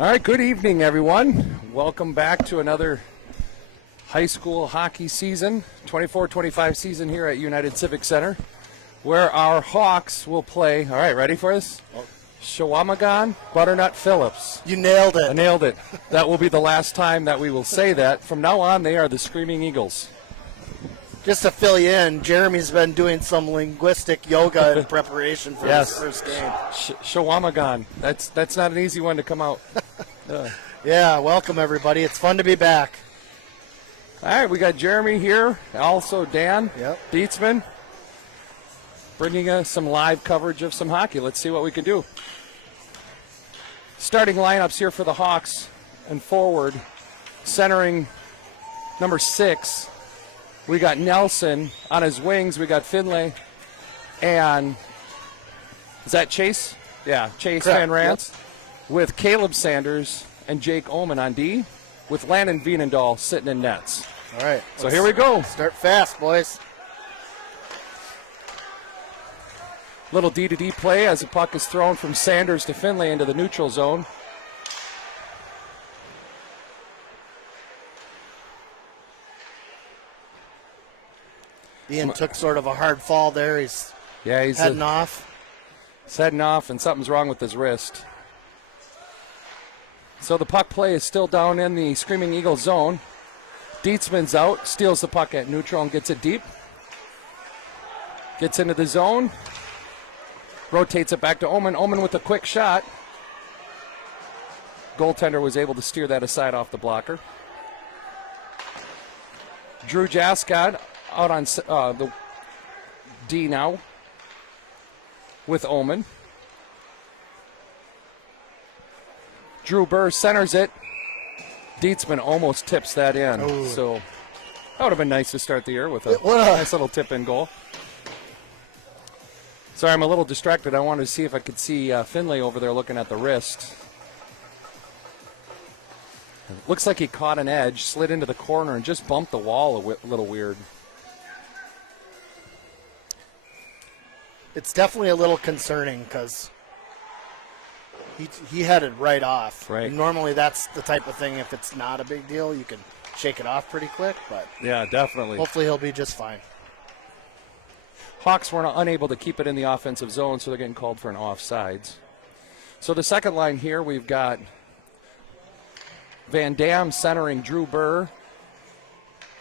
All right, good evening, everyone. Welcome back to another high school hockey season, 24-25 season here at United Civic Center, where our Hawks will play. All right, ready for this? Chequamegon, Butternut, Phillips. You nailed it. I nailed it. That will be the last time that we will say that. From now on, they are the Screaming Eagles. Just to fill you in, Jeremy's been doing some linguistic yoga in preparation for his first game. Chequamegon. That's not an easy one to come out. Yeah, welcome everybody. It's fun to be back. All right, we got Jeremy here, also Dan Dietzman, bringing us some live coverage of some hockey. Let's see what we can do. Starting lineups here for the Hawks and forward, centering number 6. We got Nelson on his wings. We got Finlay and is that Chase? Yeah, Chase Van Rance with Caleb Sanders and Jake Oman on D with Landon Veenendahl sitting in nets. All right. So here we go. Start fast, boys. Little D-to-D play as the puck is thrown from Sanders to Finlay into the neutral zone. Ian took sort of a hard fall there. He's heading off. He's heading off, and something's wrong with his wrist. So the puck play is still down in the Screaming Eagle zone. Dietzman's out, steals the puck at neutral and gets it deep. Gets into the zone. Rotates it back to Oman. Oman with a quick shot. Goaltender was able to steer that aside off the blocker. Drew Jascott out on the D now with Oman. Drew Burr centers it. Dietzman almost tips that in. Ooh. So that would have been nice to start the year with a nice little tip-in goal. Sorry, I'm a little distracted. I wanted to see if I could see Finlay over there looking at the wrist. Looks like he caught an edge, slid into the corner, and just bumped the wall a little weird. It's definitely a little concerning because he headed right off. Right. And normally that's the type of thing, if it's not a big deal, you can shake it off pretty quick. But yeah, definitely. Hopefully he'll be just fine. Hawks were unable to keep it in the offensive zone, so they're getting called for an offsides. So the second line here, we've got Van Dam centering Drew Burr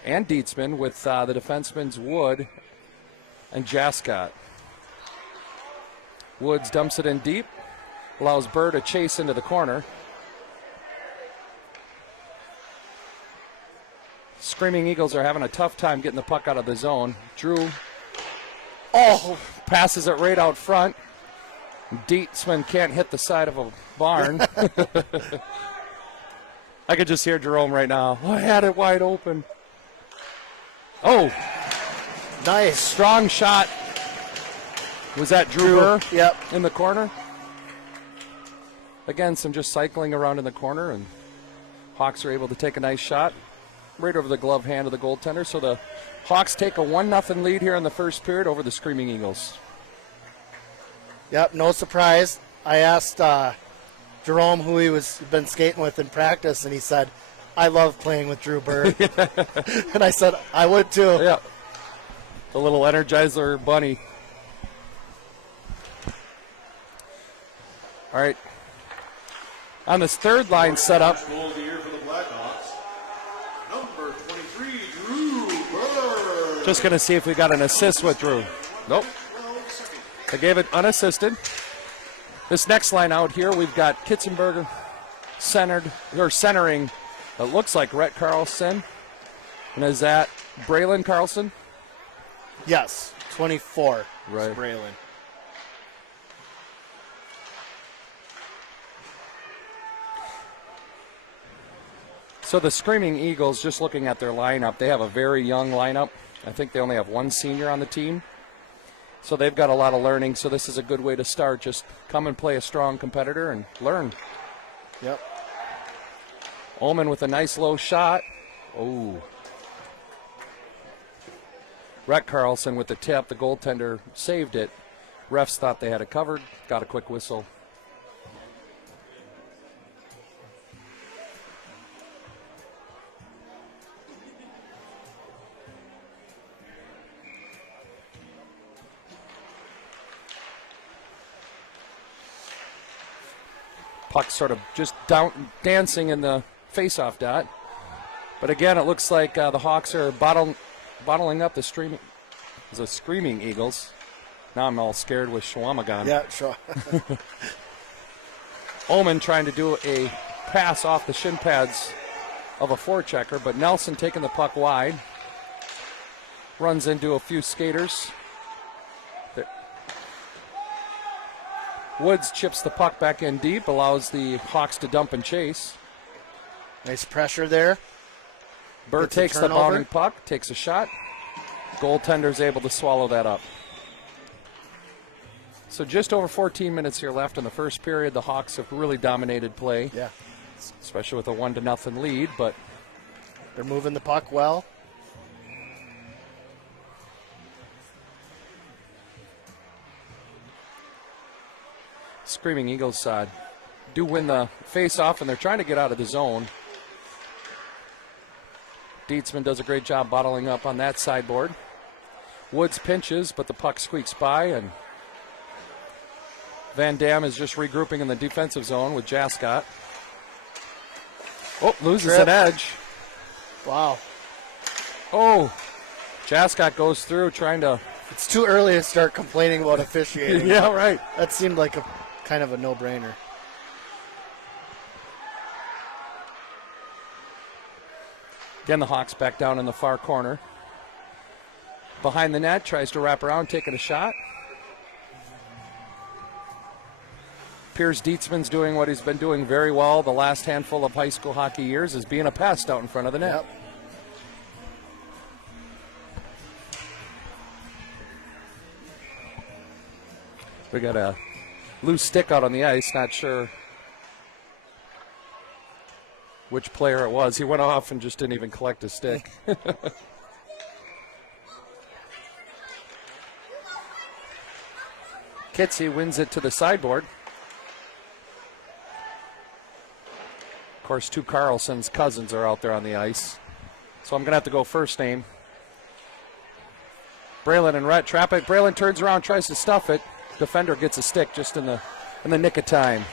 and Dietzman with the defensemen's Wood and Jascott. Woods dumps it in deep, allows Burr to chase into the corner. Screaming Eagles are having a tough time getting the puck out of the zone. Drew passes it right out front. Dietzman can't hit the side of a barn. I could just hear Jerome right now. I had it wide open. Oh, nice. Strong shot. Was that Drew Burr? Yep. In the corner? Again, some just cycling around in the corner, and Hawks are able to take a nice shot right over the glove hand of the goaltender. So the Hawks take a 1-0 lead here in the first period over the Screaming Eagles. Yep, no surprise. I asked Jerome who he was been skating with in practice, and he said, I love playing with Drew Burr. And I said, I would too. Yeah. The little Energizer bunny. All right. On this third line setup. Just going to see if we got an assist with Drew. Nope. They gave it unassisted. This next line out here, we've got Kitzenberger centering, it looks like Rhett Carlson. And is that Braylon Carlson? Yes, 24. Right. Braylon. So the Screaming Eagles, just looking at their lineup, they have a very young lineup. I think they only have one senior on the team. So they've got a lot of learning, so this is a good way to start. Just come and play a strong competitor and learn. Yep. Ullman with a nice low shot. Oh. Rhett Carlson with the tip. The goaltender saved it. Refs thought they had it covered. Got a quick whistle. Puck sort of just dancing in the face-off dot. But again, it looks like the Hawks are bottling up the Screaming Eagles. Now I'm all scared with Chequamegon. Yeah, sure. Omen trying to do a pass off the shin pads of a forechecker, but Nelson taking the puck wide. Runs into a few skaters. Woods chips the puck back in deep, allows the Hawks to dump and chase. Nice pressure there. Burr takes the bounding puck, takes a shot. Goaltender's able to swallow that up. So just over 14 minutes here left in the first period. The Hawks have really dominated play. Yeah. Especially with a 1-0 lead, but they're moving the puck well. Screaming Eagles do win the face-off, and they're trying to get out of the zone. Dietzman does a great job bottling up on that sideboard. Woods pinches, but the puck squeaks by, and Van Dam is just regrouping in the defensive zone with Jascott. Oh, loses an edge. Wow. Oh, Jascott goes through trying to... It's too early to start complaining about officiating. Yeah, right. That seemed like a kind of a no-brainer. Again, the Hawks back down in the far corner. Behind the net, tries to wrap around, taking a shot. Piers Dietzman's doing what he's been doing very well the last handful of high school hockey years, is being a pest out in front of the net. Yep. We got a loose stick out on the ice, not sure which player it was. He went off and just didn't even collect his stick. Kitsy wins it to the sideboard. Of course, two Carlson's cousins are out there on the ice. So I'm going to have to go first name. Braylon and Rhett trap it. Braylon turns around, tries to stuff it. Defender gets a stick just in the nick of time.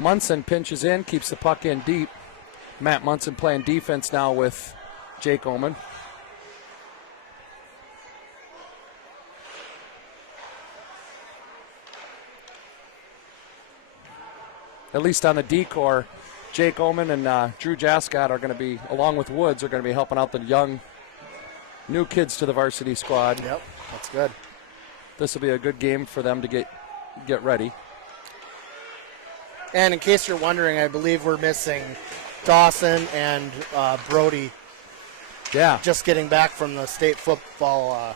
Munson pinches in, keeps the puck in deep. Matt Munson playing defense now with Jake Oman. At least on the D-core, Jake Oman and Drew Jascott are going to be, along with Woods, are going to be helping out the young new kids to the varsity squad. Yep, that's good. This will be a good game for them to get ready. And in case you're wondering, I believe we're missing Dawson and Brody. Yeah. Just getting back from the state football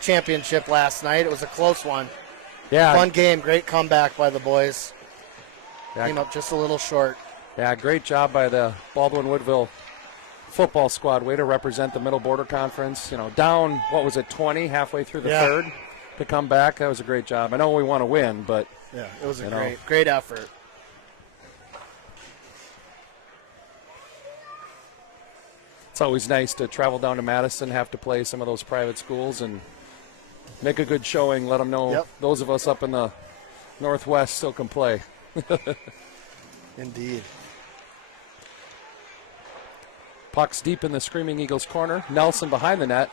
championship last night. It was a close one. Yeah. Fun game. Great comeback by the boys. Yeah. Came up just a little short. Yeah, great job by the Baldwin-Woodville football squad. Way to represent the Middle Border Conference. You know, down, what was it, 20 halfway through the third to come back. That was a great job. I know we want to win, but yeah, it was a great effort. It's always nice to travel down to Madison, have to play some of those private schools and make a good showing. Let them know those of us up in the Northwest still can play. Indeed. Puck's deep in the Screaming Eagles corner. Nelson behind the net.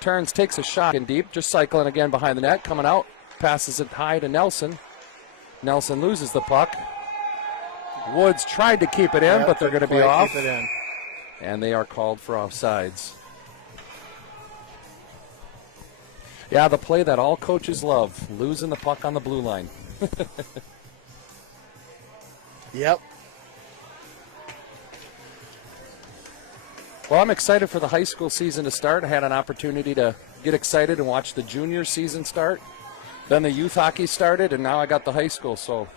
Turns, takes a shot in deep. Just cycling again behind the net. Coming out. Passes it high to Nelson. Nelson loses the puck. Woods tried to keep it in, but they're going to be off. Keep it in. And they are called for offsides. Yeah, the play that all coaches love. Losing the puck on the blue line. Yep. Well, I'm excited for the high school season to start. I had an opportunity to get excited and watch the junior season start. Then the youth hockey started, and now I got the high school. So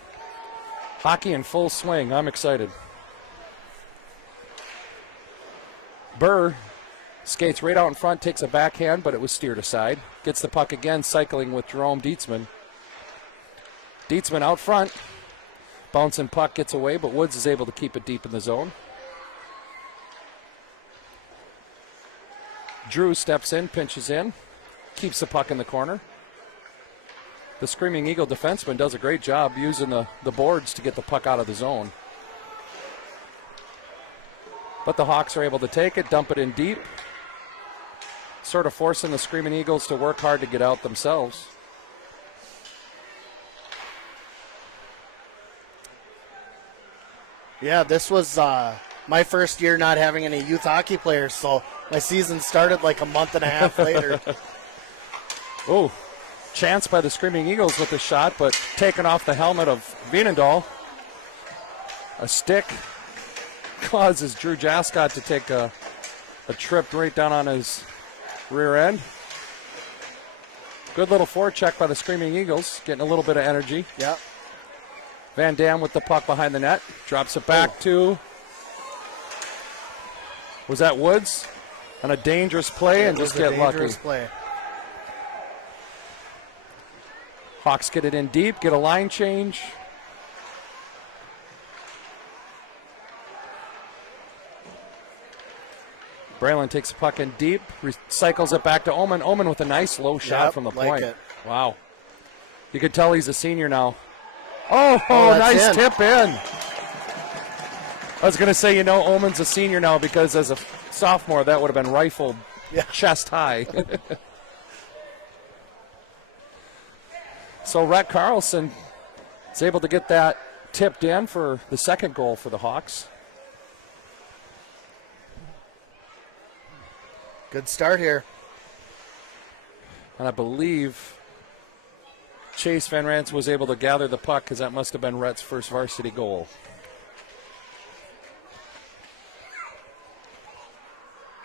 hockey in full swing. I'm excited. Burr skates right out in front, takes a backhand, but it was steered aside. Gets the puck again, cycling with Jerome Dietzman. Dietzman out front. Bouncing puck gets away, but Woods is able to keep it deep in the zone. Drew steps in, pinches in, keeps the puck in the corner. The Screaming Eagle defenseman does a great job using the boards to get the puck out of the zone. But the Hawks are able to take it, dump it in deep, sort of forcing the Screaming Eagles to work hard to get out themselves. Yeah, this was my first year not having any youth hockey players, so my season started like a month and a half later. Oh, chance by the Screaming Eagles with the shot, but taken off the helmet of Vienendahl. A stick causes Drew Jascott to take a trip right down on his rear end. Good little forecheck by the Screaming Eagles, getting a little bit of energy. Yep. Van Dam with the puck behind the net. Drops it back to, was that Woods? On a dangerous play and just get lucky. Play. Hawks get it in deep, get a line change. Braylon takes the puck in deep, recycles it back to Omen. Omen with a nice low shot from the point. It. Wow. You could tell he's a senior now. Oh, nice tip in. I was going to say, Omen's a senior now because as a sophomore, that would have been rifled chest high. So Rhett Carlson is able to get that tipped in for the second goal for the Hawks. Good start here. And I believe Chase Van Rance was able to gather the puck because that must have been Rhett's first varsity goal.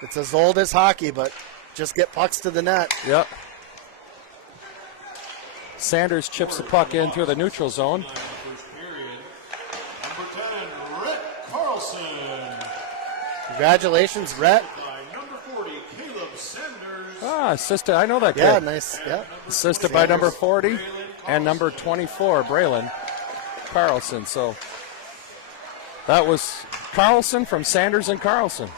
It's as old as hockey, but just get pucks to the net. Yep. Sanders chips the puck in through the neutral zone. Number 10, Rhett Carlson. Congratulations, Rhett. Number 40, Caleb Sanders. Assisted. I know that kid. Yeah, nice. Yeah. Assisted by number 40 and number 24, Braylon Carlson. So that was Carlson from Sanders and Carlson.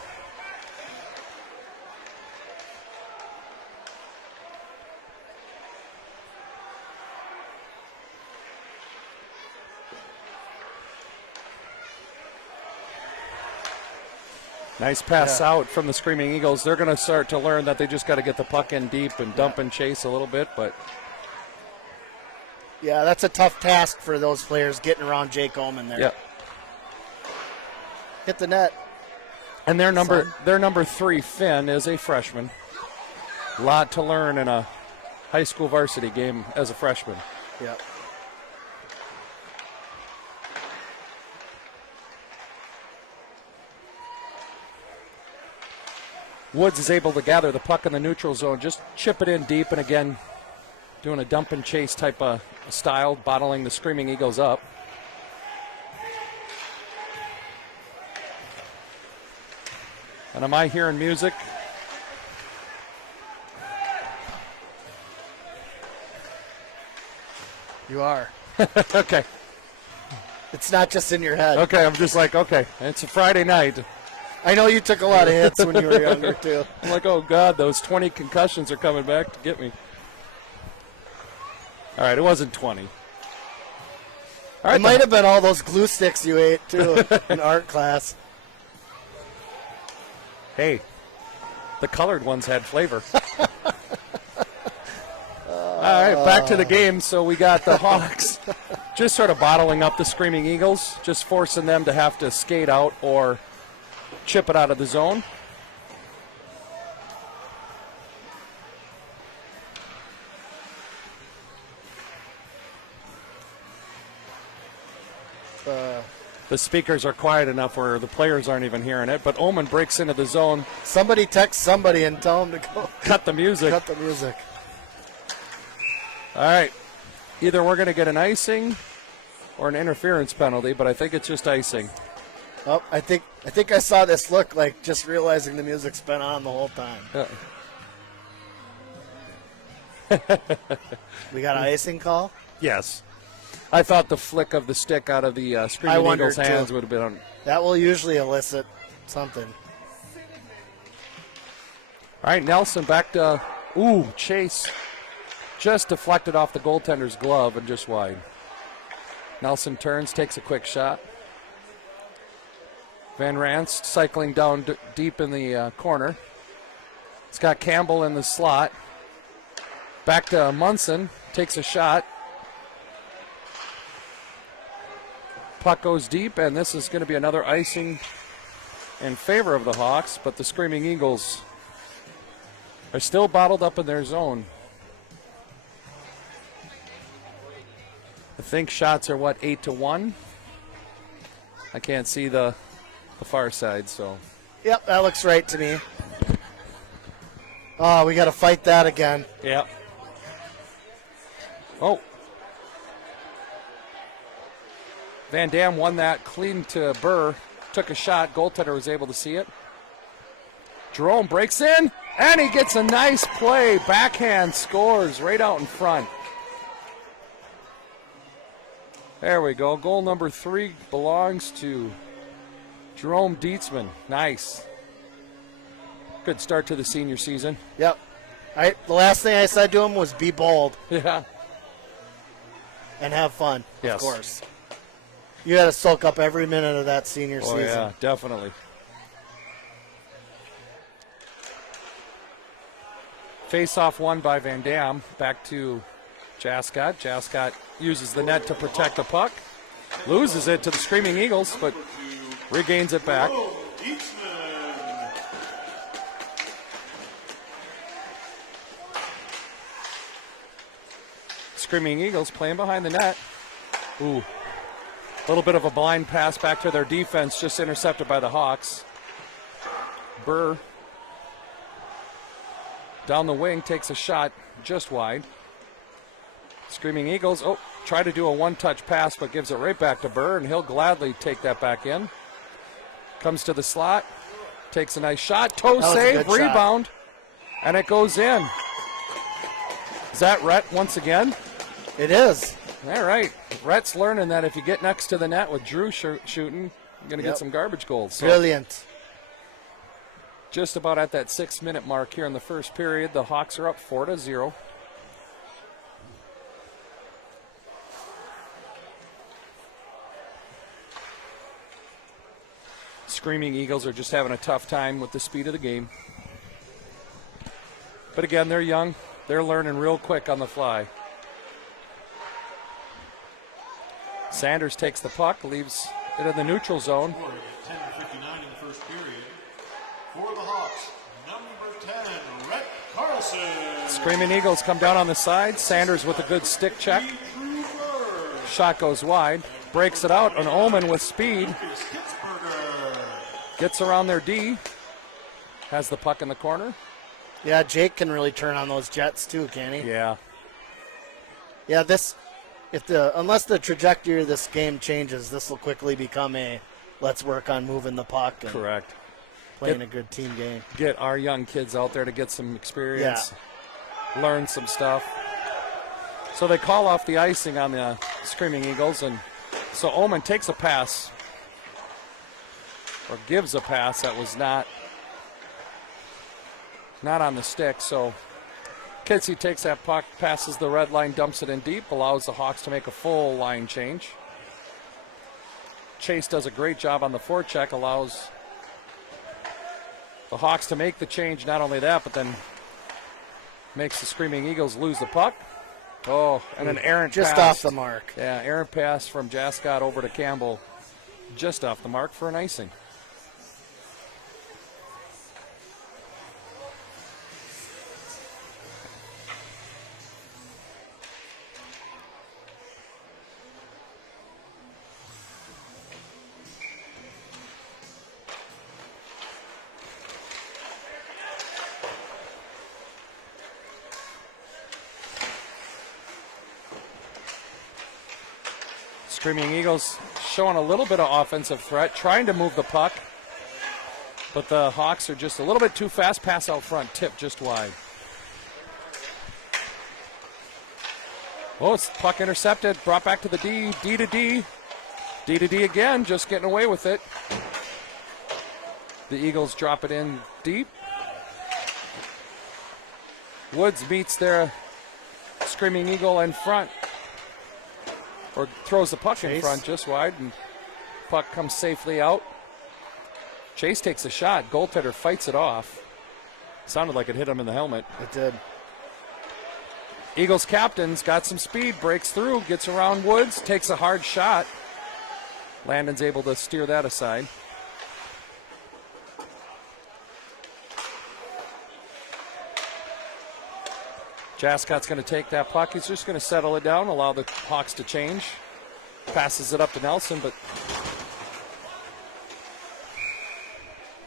Nice pass out from the Screaming Eagles. They're going to start to learn that they just got to get the puck in deep and dump and chase a little bit. But yeah, that's a tough task for those players getting around Jake Omen there. Yep. Hit the net. And their number 3, Finn, is a freshman. A lot to learn in a high school varsity game as a freshman. Yep. Woods is able to gather the puck in the neutral zone, just chip it in deep, and again, doing a dump and chase type of style, bottling the Screaming Eagles up. And am I hearing music? You are. Okay. It's not just in your head. Okay, I'm just like, okay, it's a Friday night. I know you took a lot of hits when you were younger, too. I'm like, oh, God, those 20 concussions are coming back to get me. All right, it wasn't 20. All right, it might have been all those glue sticks you ate, too, in art class. Hey, the colored ones had flavor. All right, back to the game. So we got the Hawks just sort of bottling up the Screaming Eagles, just forcing them to have to skate out or chip it out of the zone. The speakers are quiet enough where the players aren't even hearing it, but Omen breaks into the zone. Somebody text somebody and tell them to go. Cut the music. Cut the music. All right. Either we're going to get an icing or an interference penalty, but I think it's just icing. Oh, I think I saw this look like just realizing the music's been on the whole time. We got an icing call? Yes. I thought the flick of the stick out of the Screaming Eagles' hands would have been on. That will usually elicit something. All right, Nelson back to, Chase. Just deflected off the goaltender's glove and just wide. Nelson turns, takes a quick shot. Van Ranst cycling down deep in the corner. It's got Campbell in the slot. Back to Munson, takes a shot. Puck goes deep, and this is going to be another icing in favor of the Hawks, but the Screaming Eagles are still bottled up in their zone. I think shots are, 8-1? I can't see the far side, so. Yep, that looks right to me. Oh, we got to fight that again. Yep. Oh. Van Dam won that clean to Burr. Took a shot. Goaltender was able to see it. Jerome breaks in, and he gets a nice play. Backhand scores right out in front. There we go. Goal number 3 belongs to Jerome Dietzman. Nice. Good start to the senior season. Yep. The last thing I said to him was be bold. Yeah. And have fun, Yes. of course. You got to soak up every minute of that senior season. Yeah, definitely. Face-off won by Van Dam. Back to Jascott. Jascott uses the net to protect the puck. Loses it to the Screaming Eagles, but regains it back. Screaming Eagles playing behind the net. Ooh. A little bit of a blind pass back to their defense, just intercepted by the Hawks. Burr down the wing, takes a shot just wide. Screaming Eagles, try to do a one-touch pass, but gives it right back to Burr, and he'll gladly take that back in. Comes to the slot, takes a nice shot, toe save, rebound, and it goes in. Is that Rhett once again? It is. All right. Rhett's learning that if you get next to the net with Drew shooting, you're going to get some garbage goals. So brilliant. just about at that 6-minute mark here in the first period. The Hawks are up 4-0. Screaming Eagles are just having a tough time with the speed of the game. But again, they're young. They're learning real quick on the fly. Sanders takes the puck, leaves it in the neutral zone. 10:59 in the first period. For the Hawks, number 10, Rhett Carlson. Screaming Eagles come down on the side. Sanders with a good stick check. Shot goes wide. Breaks it out. An Omen with speed. Gets around their D. Has the puck in the corner. Yeah, Jake can really turn on those Jets too, can he? Yeah. Yeah, unless the trajectory of this game changes, this will quickly become a let's work on moving the puck and Correct. playing a good team game. Get our young kids out there to get some experience, learn some stuff. So they call off the icing on the Screaming Eagles, and so Omen takes a pass, or gives a pass that was not on the stick. So Kitsy takes that puck, passes the red line, dumps it in deep, allows the Hawks to make a full line change. Chase does a great job on the forecheck, allows the Hawks to make the change. Not only that, but then makes the Screaming Eagles lose the puck. Oh, and an errant pass. Just off the mark. Yeah, errant pass from Jascott over to Campbell. Just off the mark for an icing. Screaming Eagles showing a little bit of offensive threat, trying to move the puck, but the Hawks are just a little bit too fast. Pass out front, tip just wide. Oh, it's puck intercepted, brought back to the D, D to D. D to D again, just getting away with it. The Eagles drop it in deep. Woods meets their Screaming Eagle in front. Or throws the puck in Chase. front just wide, and puck comes safely out. Chase takes a shot. Goaltender fights it off. Sounded like it hit him in the helmet. It did. Eagles captain's got some speed, breaks through, gets around Woods, takes a hard shot. Landon's able to steer that aside. Jascott's going to take that puck. He's just going to settle it down, allow the Hawks to change. Passes it up to Nelson, but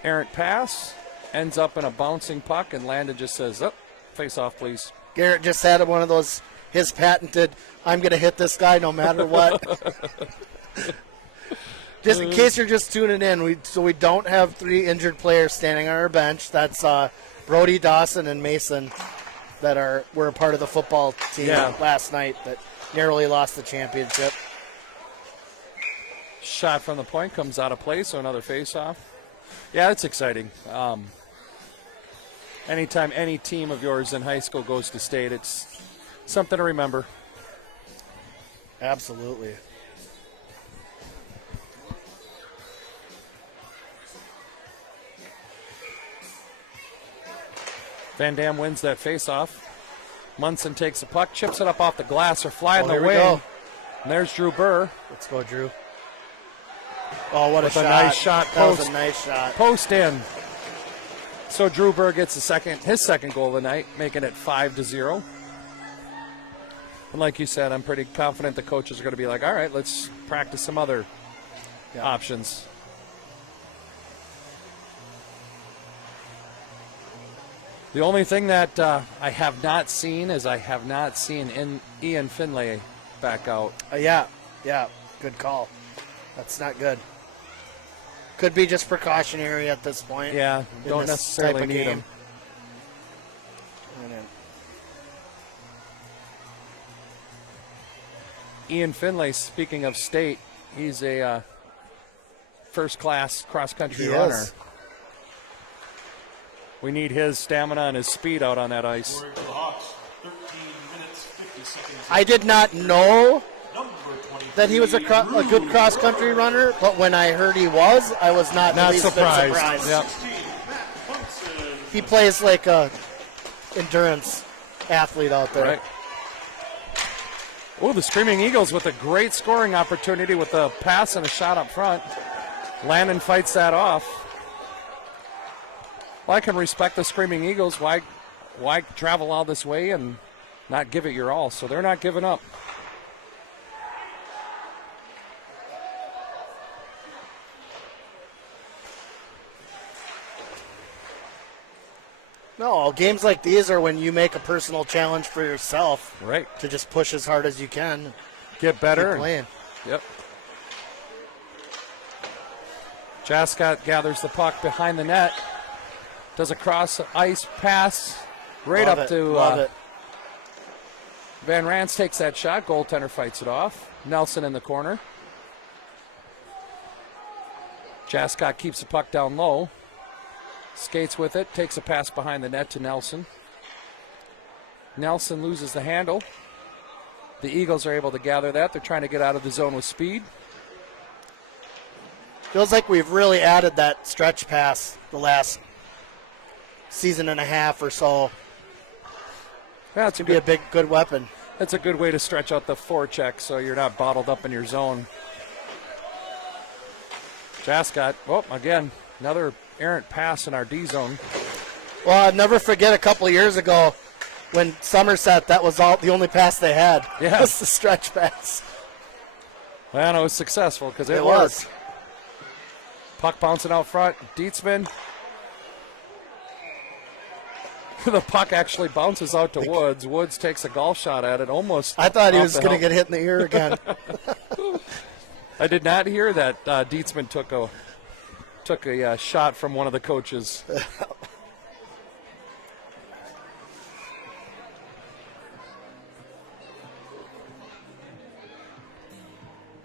errant pass ends up in a bouncing puck, and Landon just says, "Oh, face off, please." Garrett just had one of those, his patented, I'm going to hit this guy no matter what. Just in case you're just tuning in, we don't have 3 injured players standing on our bench. That's Brody, Dawson, and Mason that were a part of the football team last night that narrowly lost the championship. Shot from the point comes out of play, so another face-off. Yeah, it's exciting. Anytime any team of yours in high school goes to state, it's something to remember. Absolutely. Van Dam wins that face-off. Munson takes the puck, chips it up off the glass, or flying the here we wing. go. And there's Drew Burr. Let's go, Drew. Oh, what With a a shot. nice shot. That was Post. a nice shot. Post in. So Drew Burr gets his second goal of the night, making it 5-0. And like you said, I'm pretty confident the coaches are going to be like, all right, let's practice some other options. The only thing that I have not seen is Ian Finlay back out. Yeah, good call. That's not good. Could be just precautionary at this point. Yeah, in don't this necessarily type of need game. him. And then- Ian Finlay, speaking of state, he's a first-class cross-country He runner. is. We need his stamina and his speed out on that ice. Scoring for the Hawks, 13 minutes, 50 seconds. I did not know Number 23, that he was a good cross-country runner, but when I heard he was, I was not the least bit surprised. Yep. 16, Matt Munson. He plays like a endurance athlete out there. Right. Oh, the Screaming Eagles with a great scoring opportunity with a pass and a shot up front. Landon fights that off. Well, I can respect the Screaming Eagles. Why travel all this way and not give it your all? So they're not giving up. No, games like these are when you make a personal challenge for yourself. Right. To just push as hard as you can. Get better. Keep playing. Yep. Jascott gathers the puck behind the net. Does a cross ice pass right Love up it. to Love it. Van Rans takes that shot. Goaltender fights it off. Nelson in the corner. Jascott keeps the puck down low. Skates with it. Takes a pass behind the net to Nelson. Nelson loses the handle. The Eagles are able to gather that. They're trying to get out of the zone with speed. Feels like we've really added that stretch pass the last season and a half or so. Yeah, it's To be a good weapon. That's a good way to stretch out the forecheck so you're not bottled up in your zone. Jascott, again, another errant pass in our D zone. Well, I'll never forget a couple of years ago when Somerset, that was the only pass they had. Yeah. Was the stretch pass. Well, it was successful because it was. worked. Puck bouncing out front. Dietzman. The puck actually bounces out to Woods. Woods takes a golf shot at it almost. I thought he off was the going to help. get hit in the ear again. I did not hear that Dietzman took a shot from one of the coaches.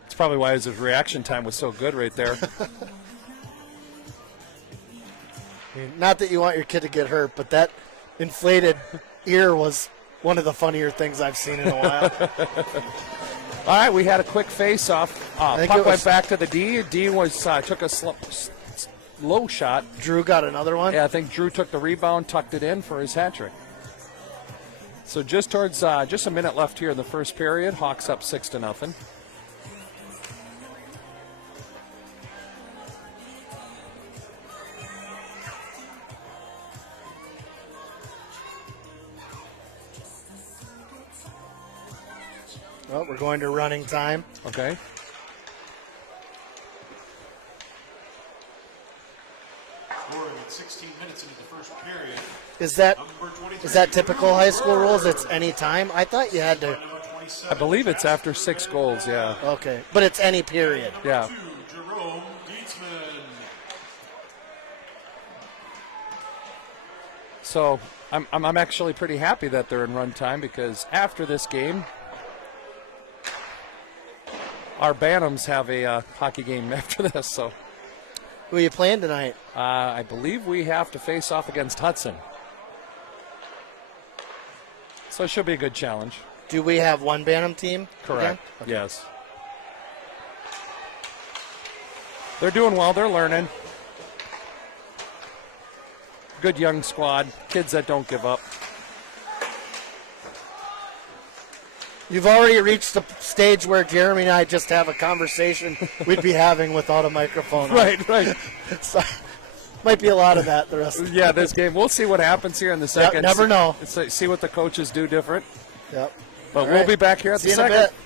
That's probably why his reaction time was so good right there. Not that you want your kid to get hurt, but that inflated ear was one of the funnier things I've seen in a while. All right, we had a quick face-off. think Puck it was- went back to the D. D was took a low shot. Drew got another one. Yeah, I think Drew took the rebound, tucked it in for his hat trick. So just towards just a minute left here in the first period. Hawks up 6-0. Well, we're going to running time. Okay. Scoring at 16 minutes into the first period. Is that Number 23. is that typical high school rules? It's any time. I thought you had to. Number 27. I believe it's after 6 goals. Yeah. Okay, but it's any period. Yeah. 2, Jerome Dietzman. So I'm actually pretty happy that they're in run time because after this game, our Bantams have a hockey game after this. So Who are you playing tonight? I believe we have to face off against Hudson. So it should be a good challenge. Do we have one Bantam team? Correct. again? Yes. They're doing well. They're learning. Good young squad. Kids that don't give up. You've already reached the stage where Jeremy and I just have a conversation we'd be having without a microphone. on. Right. So, might be a lot of that the rest of the Yeah, this game. We'll see what happens here in the second. never know. See what the coaches do different. Yep. But All we'll right. be back here at See the you in a second. bit.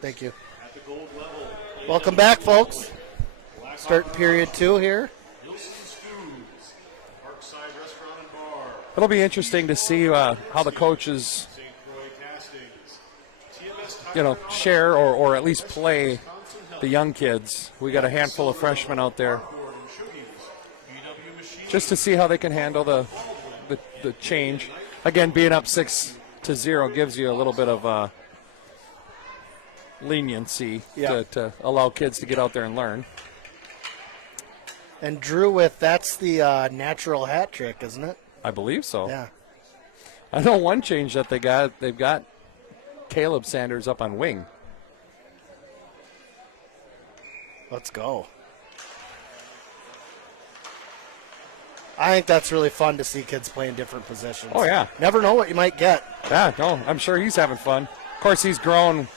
Thank you. At the gold level, Welcome back, folks. Starting period 2 here. Wilson Stews, Parkside Restaurant and Bar, It'll be interesting to see how the coaches, St. Croix Castings, TMS share or at least play the young kids. We got a handful of freshmen out there just to see how they can handle the change. Again, being up 6-0 gives you a little bit of leniency to allow kids to get out there and learn. And Drew that's the natural hat trick, isn't it? I believe so. Yeah. I know one change that they've got Caleb Sanders up on wing. Let's go. I think that's really fun to see kids play in different positions. Oh, yeah. Never know what you might get. Yeah, no, I'm sure he's having fun. Of course, he's grown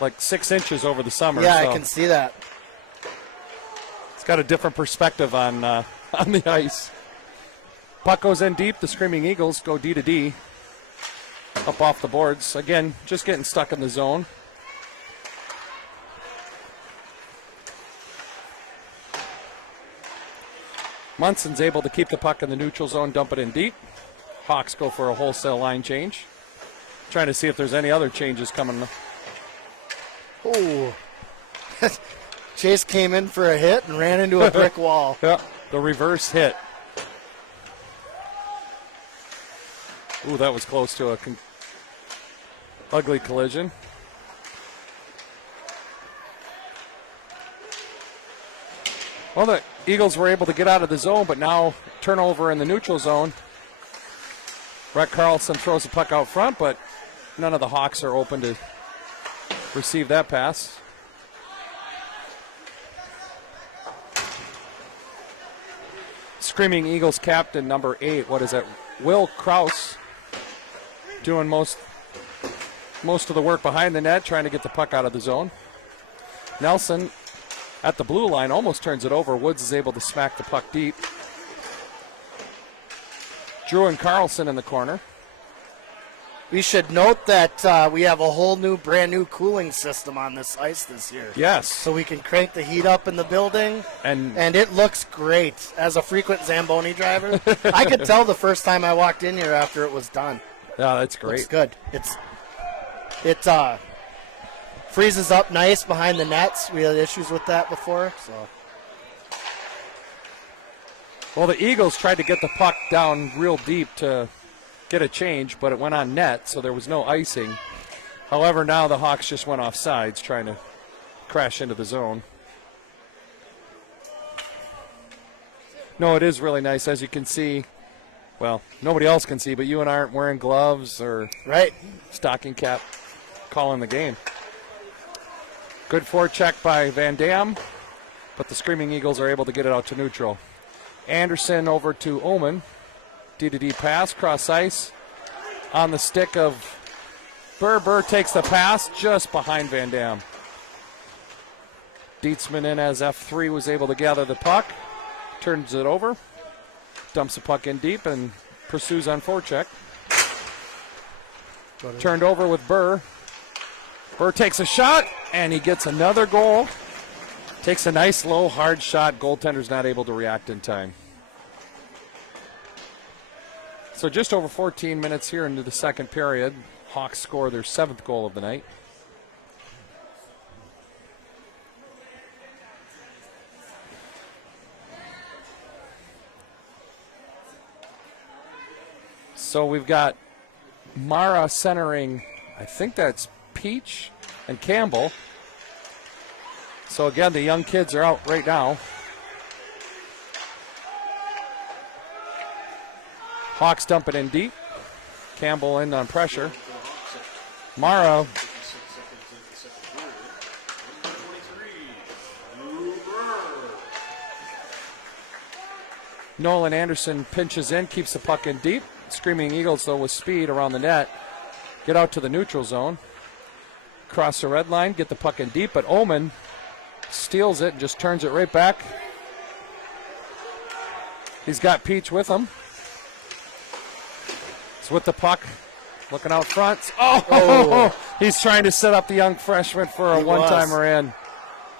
like 6 inches over the summer. Yeah, so I can see that. He's got a different perspective on the ice. Puck goes in deep. The Screaming Eagles go D to D. Up off the boards. Again, just getting stuck in the zone. Munson's able to keep the puck in the neutral zone, dump it in deep. Hawks go for a wholesale line change. Trying to see if there's any other changes coming. Oh. Chase came in for a hit and ran into a brick wall. Yeah, the reverse hit. Ooh, that was close to a ugly collision. Well, the Eagles were able to get out of the zone, but now turnover in the neutral zone. Brett Carlson throws the puck out front, but none of the Hawks are open to receive that pass. Screaming Eagles captain, number 8, what is that? Will Croix, doing most of the work behind the net, trying to get the puck out of the zone. Nelson at the blue line almost turns it over. Woods is able to smack the puck deep. Drew and Carlson in the corner. We should note that we have a whole brand new cooling system on this ice this year. Yes. So we can crank the heat up in the building, and it looks great. As a frequent Zamboni driver, I could tell the first time I walked in here after it was done. Yeah, that's great. Looks good. It freezes up nice behind the nets. We had issues with that before. So. Well, the Eagles tried to get the puck down real deep to get a change, but it went on net, so there was no icing. However, now the Hawks just went off sides trying to crash into the zone. No, it is really nice, as you can see. Well, nobody else can see, but you and I aren't wearing gloves or stocking cap calling the game. Good forecheck by Van Dam, but the Screaming Eagles are able to get it out to neutral. Anderson over to Omen. D-to-D pass, cross ice. On the stick of Burr. Burr takes the pass just behind Van Dam. Dietzman in as F3 was able to gather the puck. Turns it over. Dumps the puck in deep and pursues on forecheck. Turned over with Burr. Burr takes a shot, and he gets another goal. Takes a nice, low, hard shot. Goaltender's not able to react in time. So just over 14 minutes here into the second period. Hawks score their 7th goal of the night. So we've got Mara centering, I think that's Peach and Campbell. So again, the young kids are out right now. Hawks dump it in deep. Campbell in on pressure. Mara. Nolan Anderson pinches in, keeps the puck in deep. Screaming Eagles, though, with speed around the net. Get out to the neutral zone. Cross the red line, get the puck in deep, but Omen steals it and just turns it right back. He's got Peach with him. With the puck Looking out front. Oh! He's trying to set up the young freshman for a one-timer in.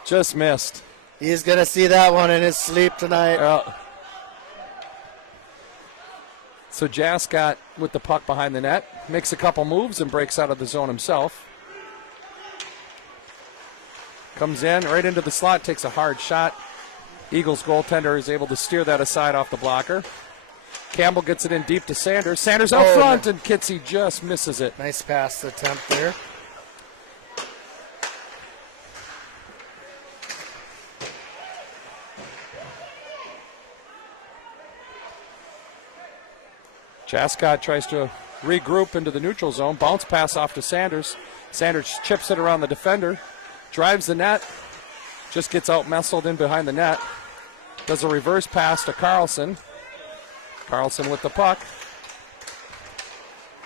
Just missed. He's going to see that one in his sleep tonight. So Jascott with the puck behind the net. Makes a couple moves and breaks out of the zone himself. Comes in right into the slot, takes a hard shot. Eagles goaltender is able to steer that aside off the blocker. Campbell gets it in deep to Sanders. Sanders out front, and Kitsy just misses it. Nice pass attempt there. Jascott tries to regroup into the neutral zone. Bounce pass off to Sanders. Sanders chips it around the defender. Drives the net. Just gets out messled in behind the net. Does a reverse pass to Carlson. Carlson with the puck.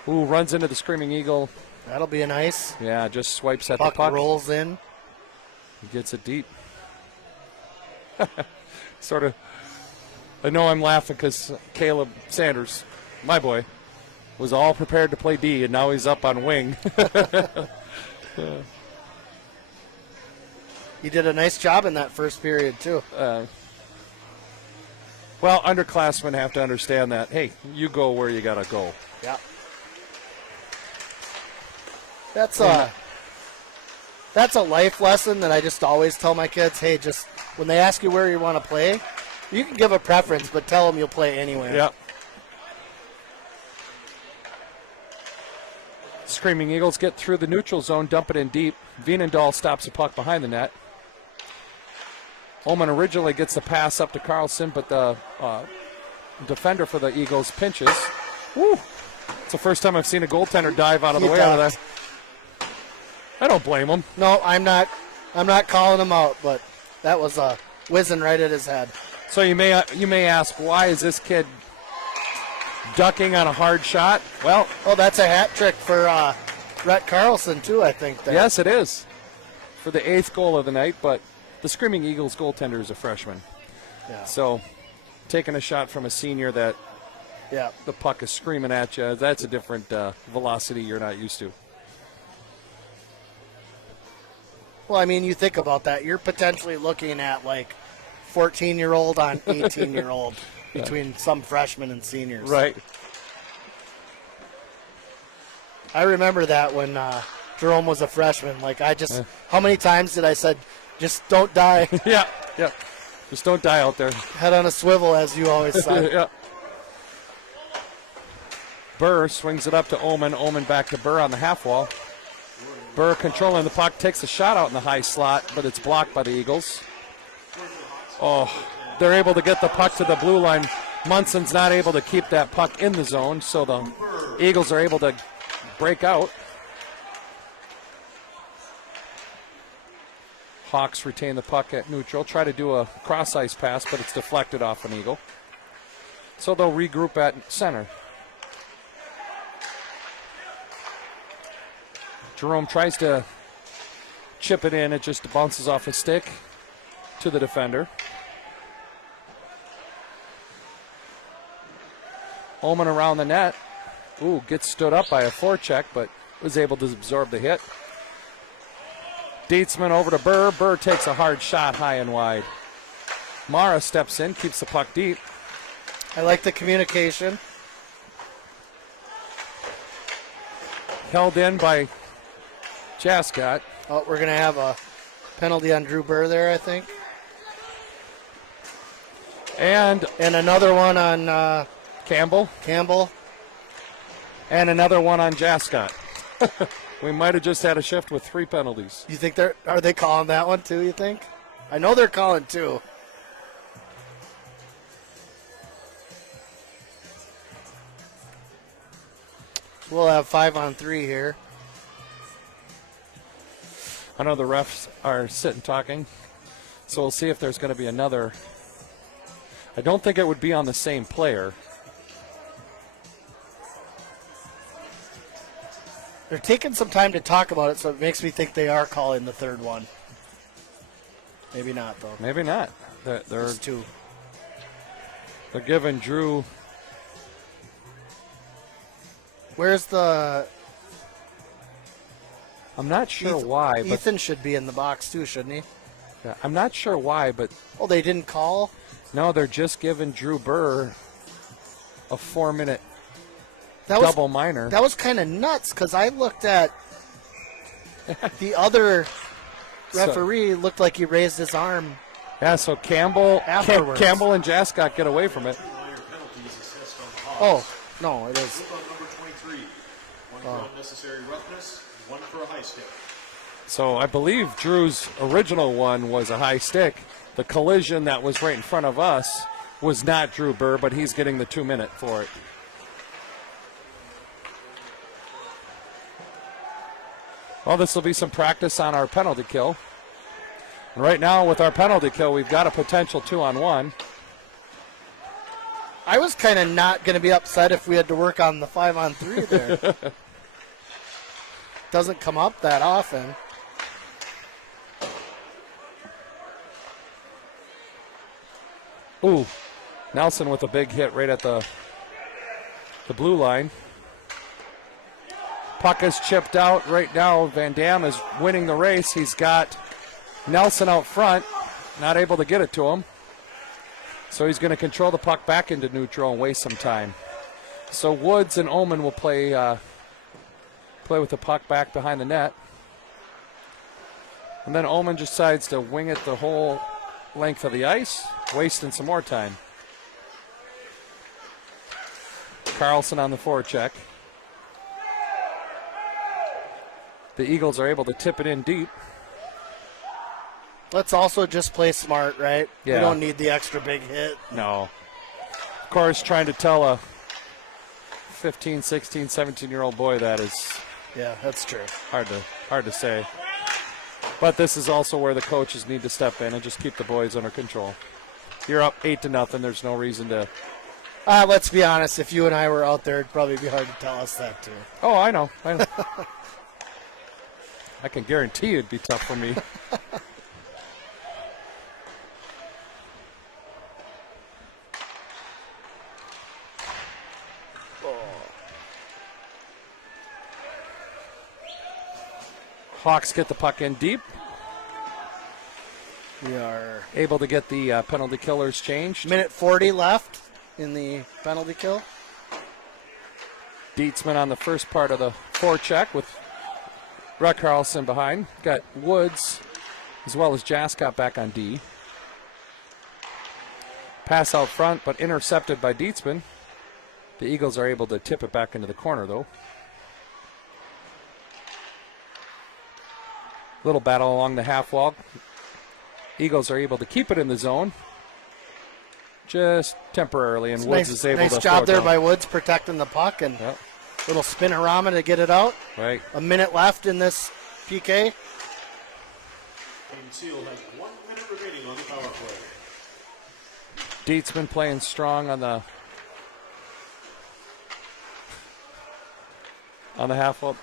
Ooh, runs into the Screaming Eagle. That'll be a nice. Yeah, just swipes at puck the puck. Rolls in. He gets it deep. Sort of. I know I'm laughing because Caleb Sanders, my boy, was all prepared to play D, and now he's up on wing. He did a nice job in that first period, too. Well, underclassmen have to understand that, hey, you go where you got to go. Yeah. That's a life lesson that I just always tell my kids, hey, just when they ask you where you want to play, you can give a preference, but tell them you'll play anywhere. Yeah. Screaming Eagles get through the neutral zone, dump it in deep. Vienendahl stops the puck behind the net. Ullman originally gets the pass up to Carlson, but the defender for the Eagles pinches. Woo! It's the first time I've seen a goaltender dive out of the way out of that. I don't blame him. No, I'm not calling him out, but that was whizzing right at his head. So you may ask, why is this kid ducking on a hard shot? Well, that's a hat trick for Rhett Carlson too, I think. There. Yes, it is for the 8th goal of the night. But the Screaming Eagles goaltender is a freshman, so taking a shot from a senior that the puck is screaming at you, that's a different velocity you're not used to. Well, I mean, you think about that. You're potentially looking at like 14-year-old on 18-year-old between some freshmen and seniors. Right. I remember that when Jerome was a freshman. Like, how many times did I said, just don't die? Yeah. Just don't die out there. Head on a swivel, as you always said. Yeah. Burr swings it up to Ullman. Ullman back to Burr on the half wall. Burr controlling the puck, takes a shot out in the high slot, but it's blocked by the Eagles. Oh, they're able to get the puck to the blue line. Munson's not able to keep that puck in the zone, so the Eagles are able to break out. Hawks retain the puck at neutral, try to do a cross-ice pass, but it's deflected off an Eagle. So they'll regroup at center. Jerome tries to chip it in. It just bounces off his stick to the defender. Ullman around the net. Ooh, gets stood up by a forecheck, but was able to absorb the hit. Dietzman over to Burr. Burr takes a hard shot high and wide. Mara steps in, keeps the puck deep. I like the communication. Held in by Jascott. Oh, we're going to have a penalty on Drew Burr there, I think. And another one on Campbell. And another one on Jascott. We might have just had a shift with 3 penalties. You think are they calling that one too, you think? I know they're calling 2. We'll have 5-on-3 here. I know the refs are sitting talking, so we'll see if there's going to be another. I don't think it would be on the same player. They're taking some time to talk about it, so it makes me think they are calling the third one. Maybe not, though. Maybe not. There's 2. They're giving Drew. Where's the I'm not sure why, but Ethan should be in the box too, shouldn't he? yeah, I'm not sure why, but Oh, they didn't call? no, they're just giving Drew Burr a 4-minute That was, double minor. That was kind of nuts because I looked at the other referee, looked like he raised his arm. Yeah, so Campbell Afterwards. Campbell and Jascott get away from it. Minor penalties assessed on the Hawks. Oh, no, it is. Slip on number 23. One for unnecessary roughness, one for a high stick. So I believe Drew's original one was a high stick. The collision that was right in front of us was not Drew Burr, but he's getting the 2-minute for it. Well, this will be some practice on our penalty kill. And right now, with our penalty kill, we've got a potential 2-on-1. I was kind of not going to be upset if we had to work on the 5-on-3 there. Doesn't come up that often. Ooh, Nelson with a big hit right at the blue line. Puck is chipped out right now. Van Dam is winning the race. He's got Nelson out front, not able to get it to him. So he's going to control the puck back into neutral and waste some time. So Woods and Omen will play with the puck back behind the net. And then Omen decides to wing it the whole length of the ice, wasting some more time. Carlson on the forecheck. The Eagles are able to tip it in deep. Let's also just play smart, right? Yeah. We don't need the extra big hit. No. Of course, trying to tell a 15, 16, 17-year-old boy that is Yeah, that's true. hard to say. But this is also where the coaches need to step in and just keep the boys under control. You're up 8-0. There's no reason to. Let's be honest. If you and I were out there, it'd probably be hard to tell us that too. Oh, I know. I can guarantee it'd be tough for me. Hawks get the puck in deep. We are Able to get the penalty killers changed. minute 40 left in the penalty kill. Dietzman on the first part of the forecheck with Ruck Carlson behind. Got Woods as well as Jascott back on D. Pass out front, but intercepted by Dietzman. The Eagles are able to tip it back into the corner, though. Little battle along the half wall. Eagles are able to keep it in the zone, just temporarily, and Woods is able to Nice job throw it there down. by Woods protecting the puck and Yep, little spinorama to get it out. right. A minute left in this PK. Team Seal has 1 minute remaining on the power play. Dietzman playing strong on the half wall.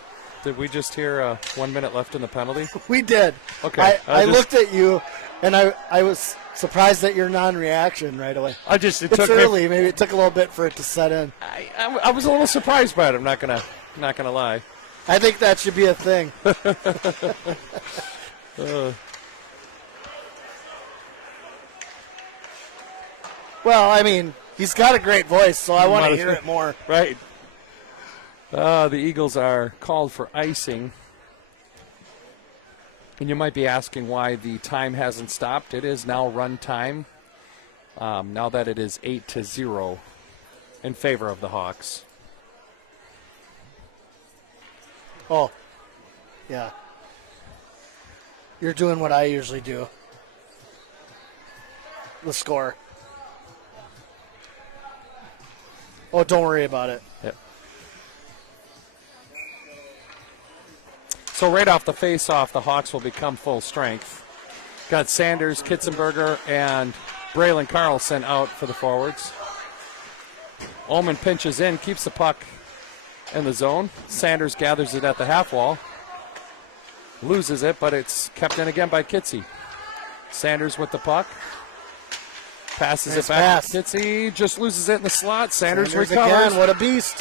Did we just hear 1 minute left in the penalty? We did. Okay, I looked at you, and I was surprised at your non-reaction right away. It It's took early. Maybe it took a little bit for it to set in. I was a little surprised by it. I'm not gonna lie. I think that should be a thing. Well, I mean, he's got a great voice, so I want to hear it more. Right. The Eagles are called for icing. And you might be asking why the time hasn't stopped. It is now run time. Now that it is 8-0 in favor of the Hawks. Oh, yeah. You're doing what I usually do. The score. Oh, don't worry about it. Yep. So right off the face-off, the Hawks will become full strength. Got Sanders, Kitzenberger, and Braylon Carlson out for the forwards. Ullman pinches in, keeps the puck in the zone. Sanders gathers it at the half wall. Loses it, but it's kept in again by Kitsy. Sanders with the puck. Passes Nice it back pass. to Kitsy. Just loses it in the slot. Sanders recovers. Again, what a beast.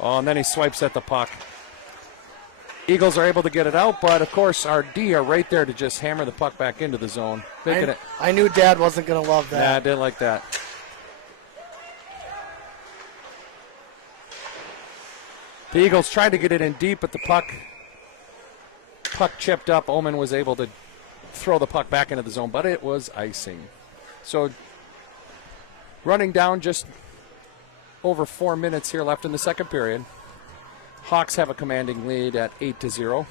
Oh, and then he swipes at the puck. Eagles are able to get it out, but of course our D are right there to just hammer the puck back into the zone. I knew Dad wasn't going to love that. Yeah, I didn't like that. The Eagles tried to get it in deep, but the puck chipped up. Omen was able to throw the puck back into the zone, but it was icing. So running down, just over 4 minutes here left in the second period. Hawks have a commanding lead at 8-0.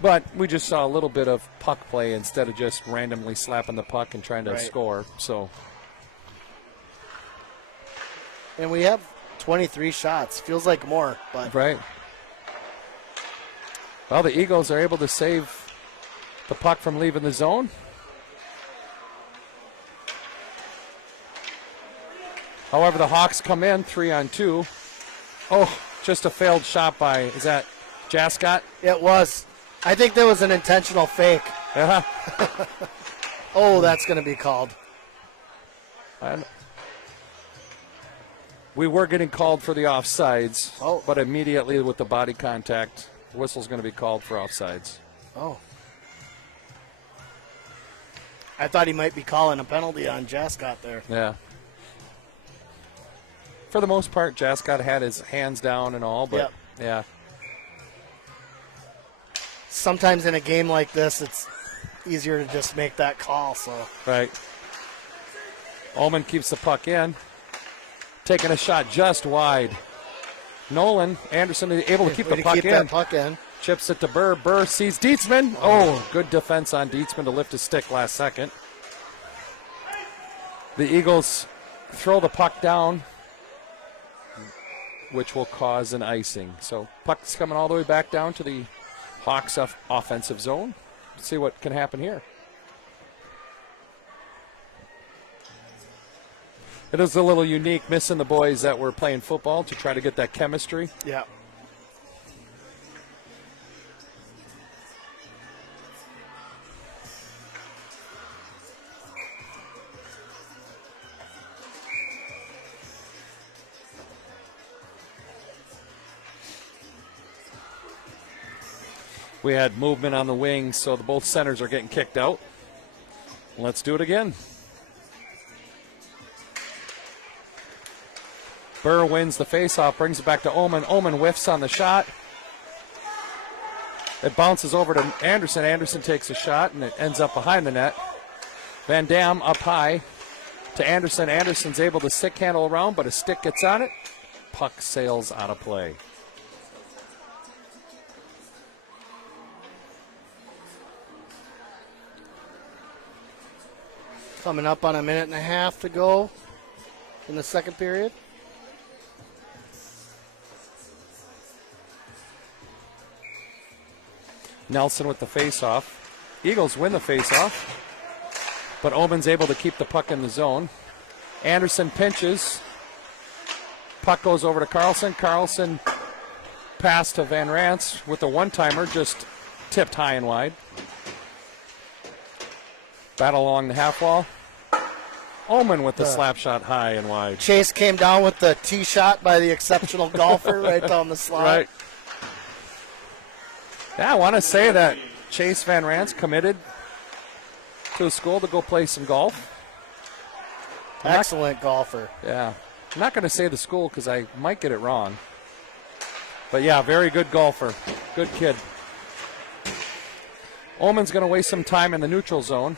But we just saw a little bit of puck play instead of just randomly slapping the puck and trying to score. So, and we have 23 shots. Feels like more, but right. Well, the Eagles are able to save the puck from leaving the zone. However, the Hawks come in 3-on-2. Oh, just a failed shot by, is that Jascott? It was. I think that was an intentional fake. Yeah. Oh, that's going to be called. We were getting called for the offsides, Oh. but immediately with the body contact, whistle's going to be called for offsides. Oh. I thought he might be calling a penalty on Jascott there. Yeah. For the most part, Jascott had his hands down and all, but yeah. Sometimes in a game like this, it's easier to just make that call. So Right. Ullman keeps the puck in, taking a shot just wide. Nolan Anderson able to keep the puck in. That puck in. Chips it to Burr. Burr sees Dietzman. Oh, good defense on Dietzman to lift his stick last second. The Eagles throw the puck down, which will cause an icing. So puck's coming all the way back down to the Hawks offensive zone. Let's see what can happen here. It is a little unique, missing the boys that were playing football to try to get that chemistry. Yeah. We had movement on the wings, so both centers are getting kicked out. Let's do it again. Burr wins the faceoff, brings it back to Ullman. Ullman whiffs on the shot. It bounces over to Anderson. Anderson takes a shot, and it ends up behind the net. Van Dam up high to Anderson. Anderson's able to stick handle around, but a stick gets on it. Puck sails out of play. Coming up on a minute and a half to go in the second period. Nelson with the faceoff. Eagles win the faceoff, but Ullman's able to keep the puck in the zone. Anderson pinches. Puck goes over to Carlson. Carlson pass to Van Rance with a one-timer, just tipped high and wide. Battle along the half wall. Ullman with the slap shot high and wide. Chase came down with the tee shot by the exceptional golfer right down the slot. Right. Yeah, I want to say that Chase Van Rance committed to a school to go play some golf. Excellent golfer. Yeah. I'm not going to say the school because I might get it wrong. But, yeah, very good golfer. Good kid. Ullman's going to waste some time in the neutral zone.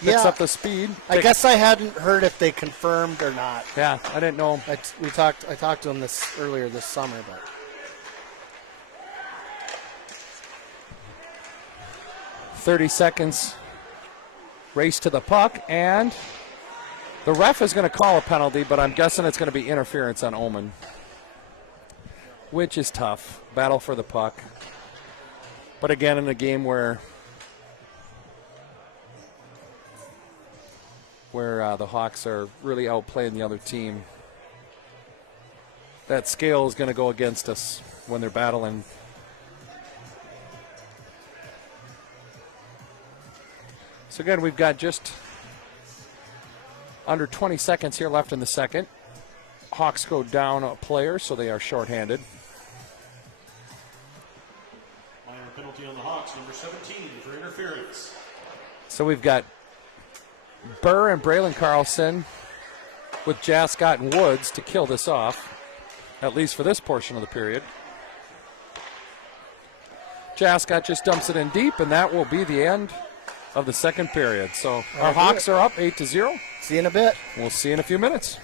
Picks up the speed. I guess I hadn't heard if they confirmed or not. Yeah, I didn't know. I talked to him earlier this summer, but 30 seconds. Race to the puck, and the ref is going to call a penalty, but I'm guessing it's going to be interference on Ullman, which is tough. Battle for the puck. But again, in a game where the Hawks are really outplaying the other team, that scale is going to go against us when they're battling. So again, we've got just Under 20 seconds here left in the second. Hawks go down a player, so they are shorthanded. Minor penalty on the Hawks, number 17 for interference. So we've got Burr and Braylon Carlson with Jascott and Woods to kill this off, at least for this portion of the period. Jascott just dumps it in deep, and that will be the end of the second period. So our Hawks are up 8-0. See you in a bit. We'll see you in a few minutes.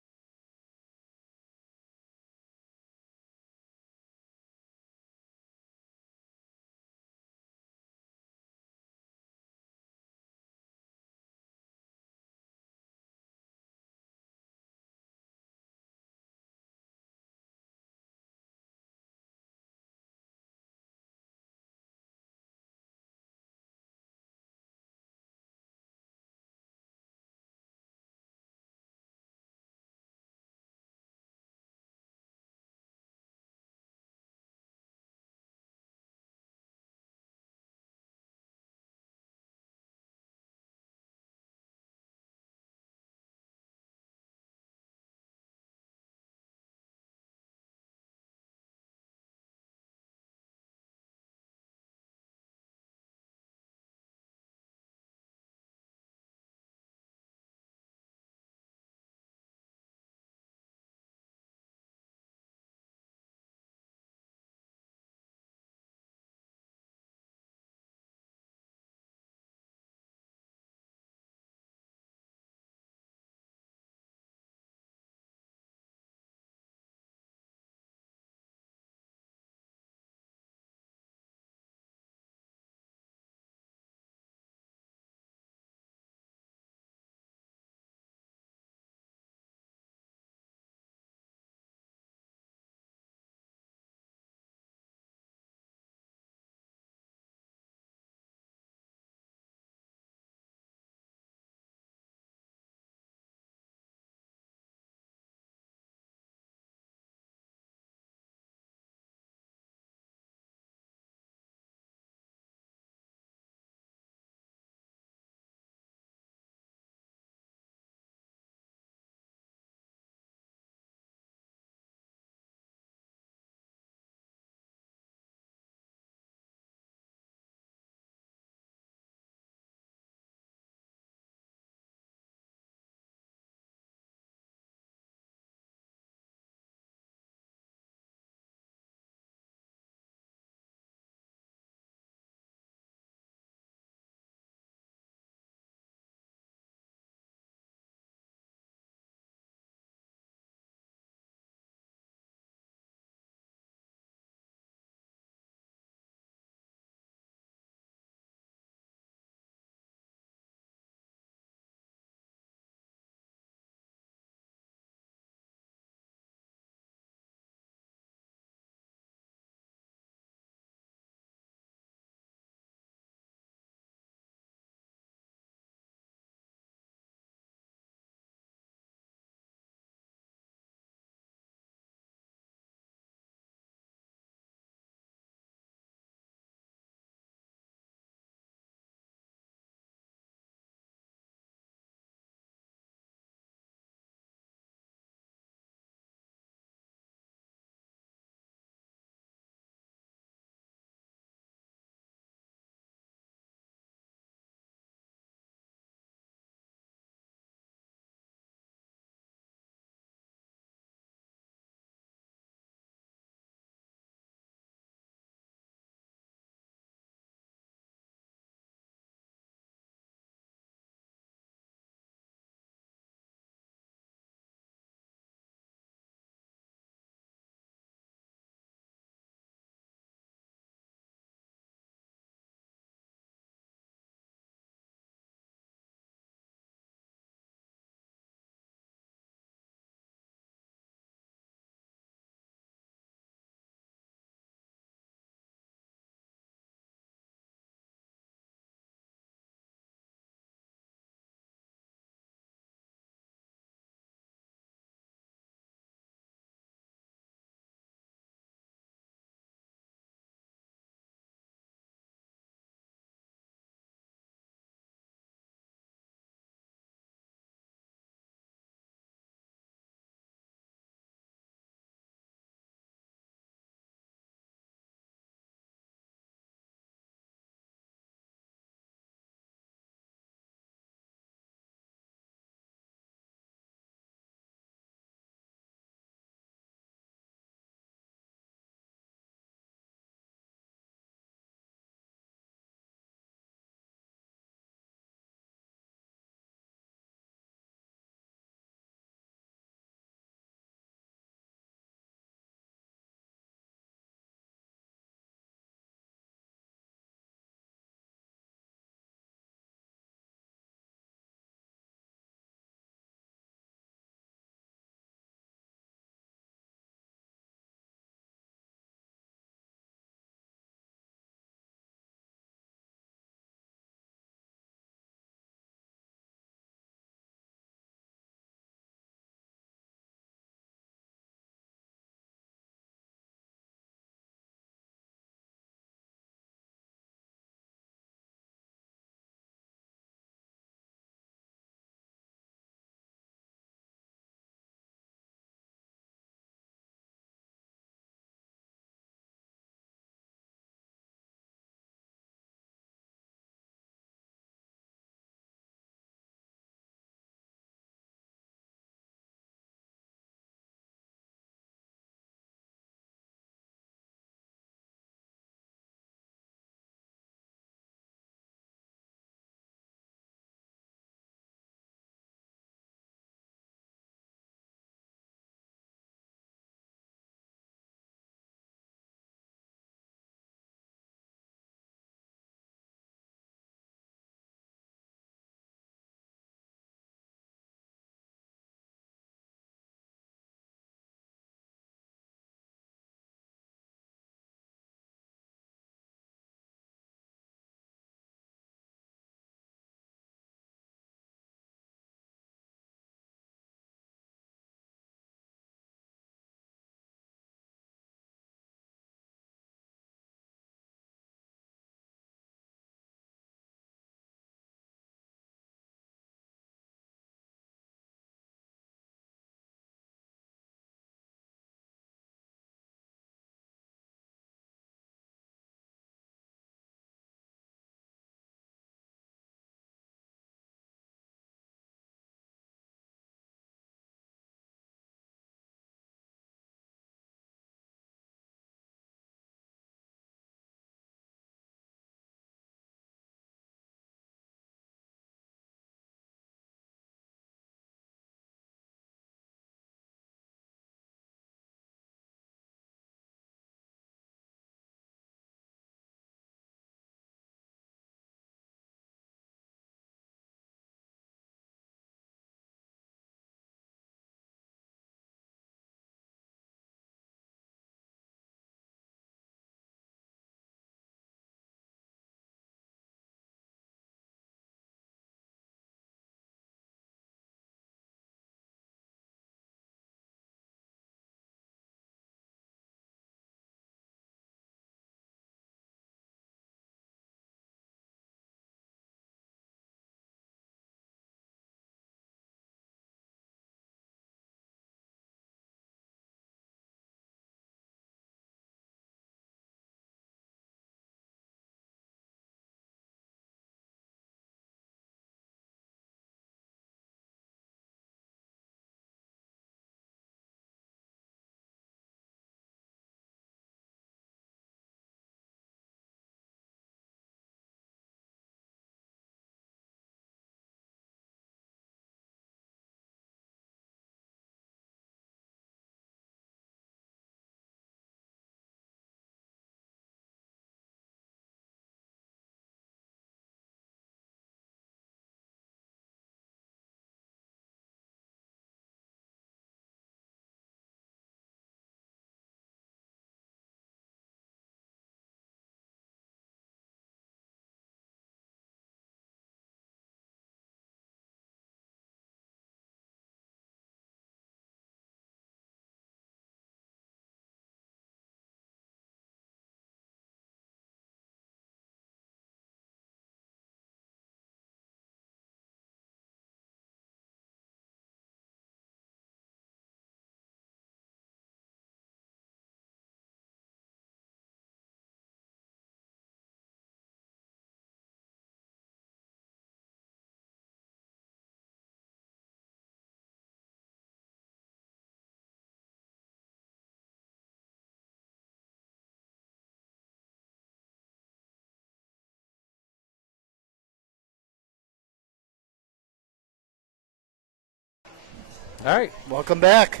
All right. Welcome back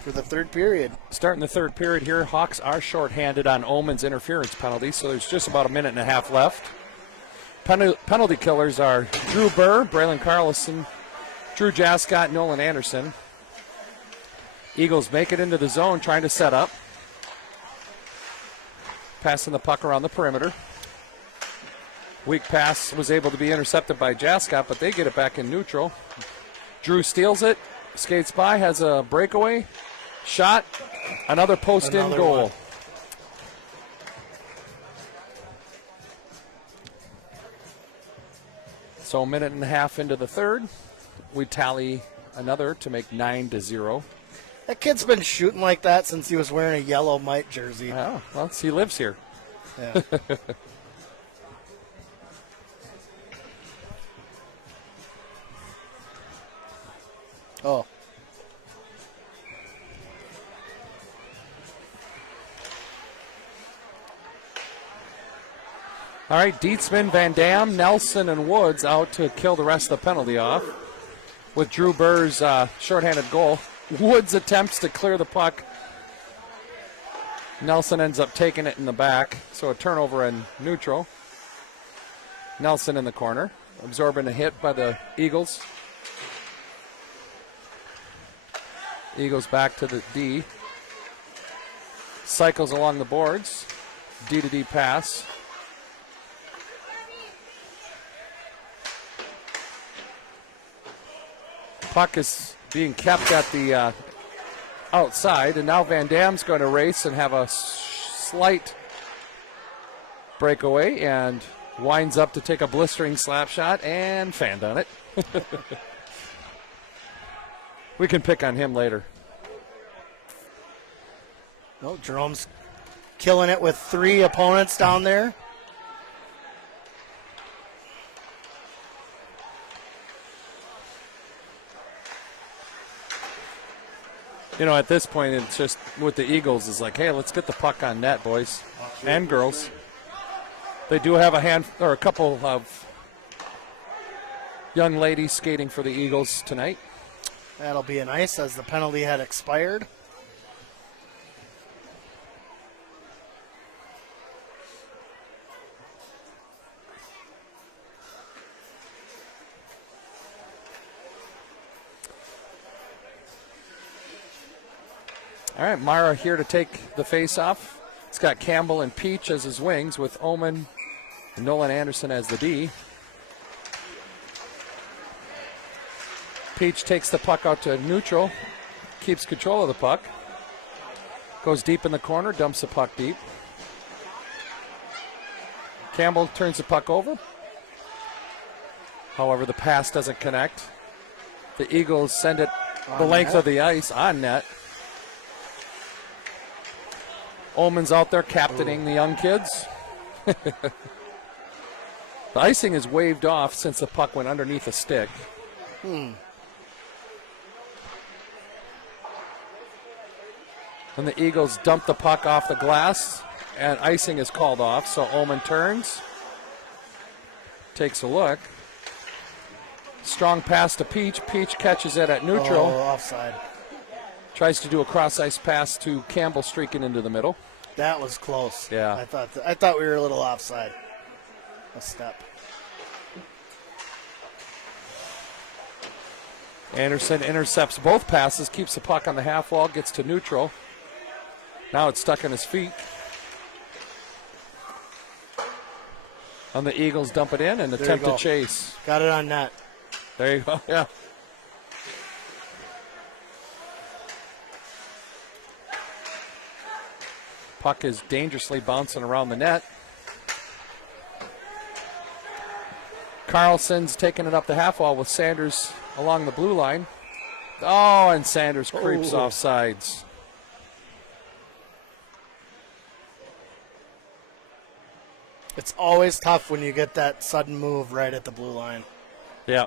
for the third period. Starting the third period here, Hawks are shorthanded on Omen's interference penalty, so there's just about a minute and a half left. Penalty killers are Drew Burr, Braylon Carlson, Drew Jascott, Nolan Anderson. Eagles make it into the zone, trying to set up. Passing the puck around the perimeter. Weak pass was able to be intercepted by Jascott, but they get it back in neutral. Drew steals it, skates by, has a breakaway shot, another post-in goal. One. So a minute and a half into the third, we tally another to make 9-0. That kid's been shooting like that since he was wearing a yellow Mite jersey. Oh, well, he lives here. Yeah. Oh. All right, Dietzman, Van Dam, Nelson, and Woods out to kill the rest of the penalty off. With Drew Burr's shorthanded goal, Woods attempts to clear the puck. Nelson ends up taking it in the back, so a turnover in neutral. Nelson in the corner, absorbing a hit by the Eagles. Eagles back to the D. Cycles along the boards. D-to-D pass. Puck is being kept at the outside, and now Van Dam's going to race and have a slight breakaway and winds up to take a blistering slap shot and fanned on it. We can pick on him later. Well, Jerome's killing it with 3 opponents down there. You know, at this point, it's just with the Eagles, it's like, hey, let's get the puck on net, boys and girls. They do have a couple of young ladies skating for the Eagles tonight. That'll be nice as the penalty had expired. All right, Mara here to take the face-off. It's got Campbell and Peach as his wings with Omen and Nolan Anderson as the D. Peach takes the puck out to neutral, keeps control of the puck, goes deep in the corner, dumps the puck deep. Campbell turns the puck over. However, the pass doesn't connect. The Eagles send it the length of the ice on net. Omen's out there captaining the young kids. The icing is waved off since the puck went underneath a stick. And the Eagles dump the puck off the glass, and icing is called off. So Omen turns, takes a look. Strong pass to Peach. Peach catches it at neutral. Oh, offside. Tries to do a cross-ice pass to Campbell, streaking into the middle. That was close. Yeah. I thought we were a little offside. A step. Anderson intercepts both passes, keeps the puck on the half wall, gets to neutral. Now it's stuck in his feet. And the Eagles dump it in and attempt to chase. Got it on net. There you go, yeah. Puck is dangerously bouncing around the net. Carlson's taking it up the half wall with Sanders along the blue line. Oh, and Sanders creeps off sides. It's always tough when you get that sudden move right at the blue line. Yeah.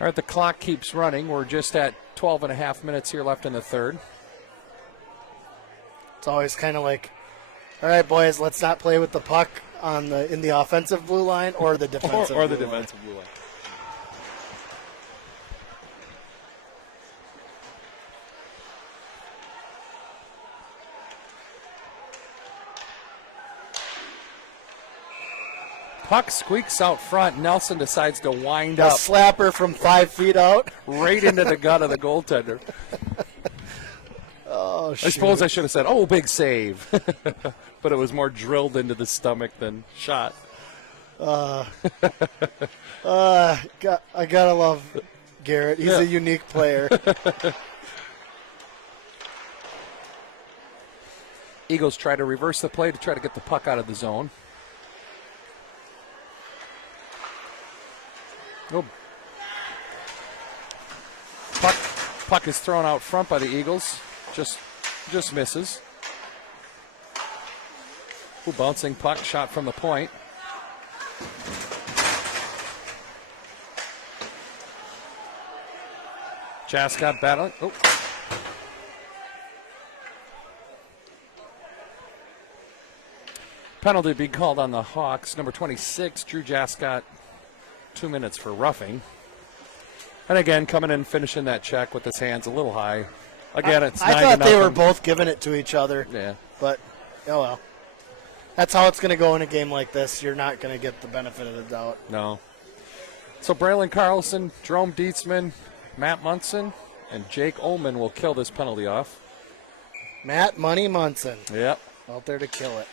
All right, the clock keeps running. We're just at 12 and a half minutes here left in the third. It's always kind of like, all right, boys, let's not play with the puck in the offensive blue line or the defensive or the blue line. defensive blue line. Puck squeaks out front. Nelson decides to wind A up slapper from 5 feet out. right into the gut of the goaltender. Oh, I shoot. suppose I should have said, "Oh, big save," but it was more drilled into the stomach than shot. I gotta love Garrett. He's a unique player. Eagles try to reverse the play to try to get the puck out of the zone. Oh. Puck is thrown out front by the Eagles. Just misses. Ooh, bouncing puck, shot from the point. Jascott battling. Oh. Penalty being called on the Hawks. Number 26, Drew Jascott, 2 minutes for roughing. And again, coming in, finishing that check with his hands a little high. Again, it's 9-0. I thought they were both giving it to each other. Yeah. But, oh well. That's how it's going to go in a game like this. You're not going to get the benefit of the doubt. No. So Braylon Carlson, Jerome Dietzman, Matt Munson, and Jake Ullman will kill this penalty off. Matt Money Munson. Yep. Out there to kill it.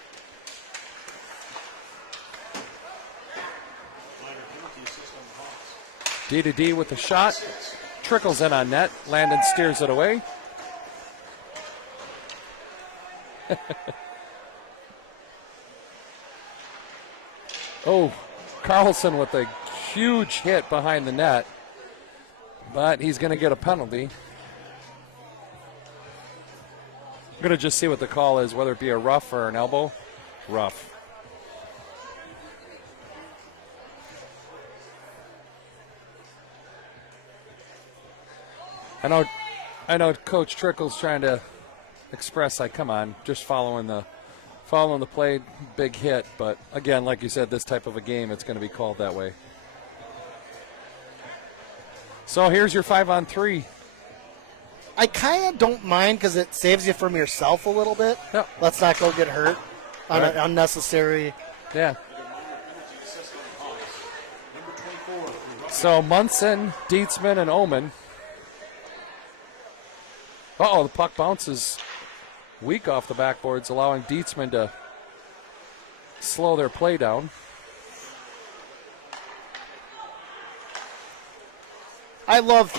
D to D with the shot. Trickles in on net. Landon steers it away. Oh, Carlson with a huge hit behind the net. But he's going to get a penalty. I'm going to just see what the call is, whether it be a rough or an elbow. Rough. I know Coach Trickle's trying to express, like, come on, just following the play, big hit. But again, like you said, this type of a game, it's going to be called that way. So here's your 5-on-3. I kind of don't mind because it saves you from yourself a little bit. Yep. Let's not go get hurt on Right. an unnecessary. Yeah. So Munson, Dietzman, and Ullman. Uh-oh, the puck bounces weak off the backboards, allowing Dietzman to slow their play down. I love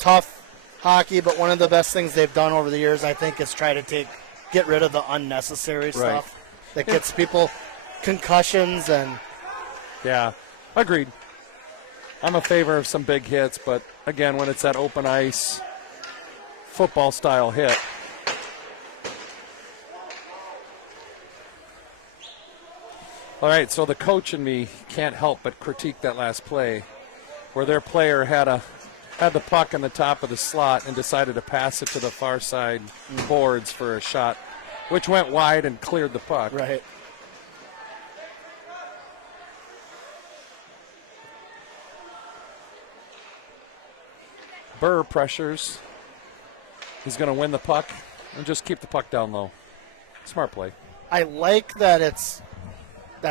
tough hockey, but one of the best things they've done over the years, I think, is try to get rid of the unnecessary stuff that gets people concussions and. Yeah, agreed. I'm a favor of some big hits, but again, when it's that open ice, football-style hit. All right, so the coach and me can't help but critique that last play, where their player had the puck in the top of the slot and decided to pass it to the far side boards for a shot, which went wide and cleared the puck. Right. Burr pressures. He's going to win the puck and just keep the puck down low. Smart play. I like that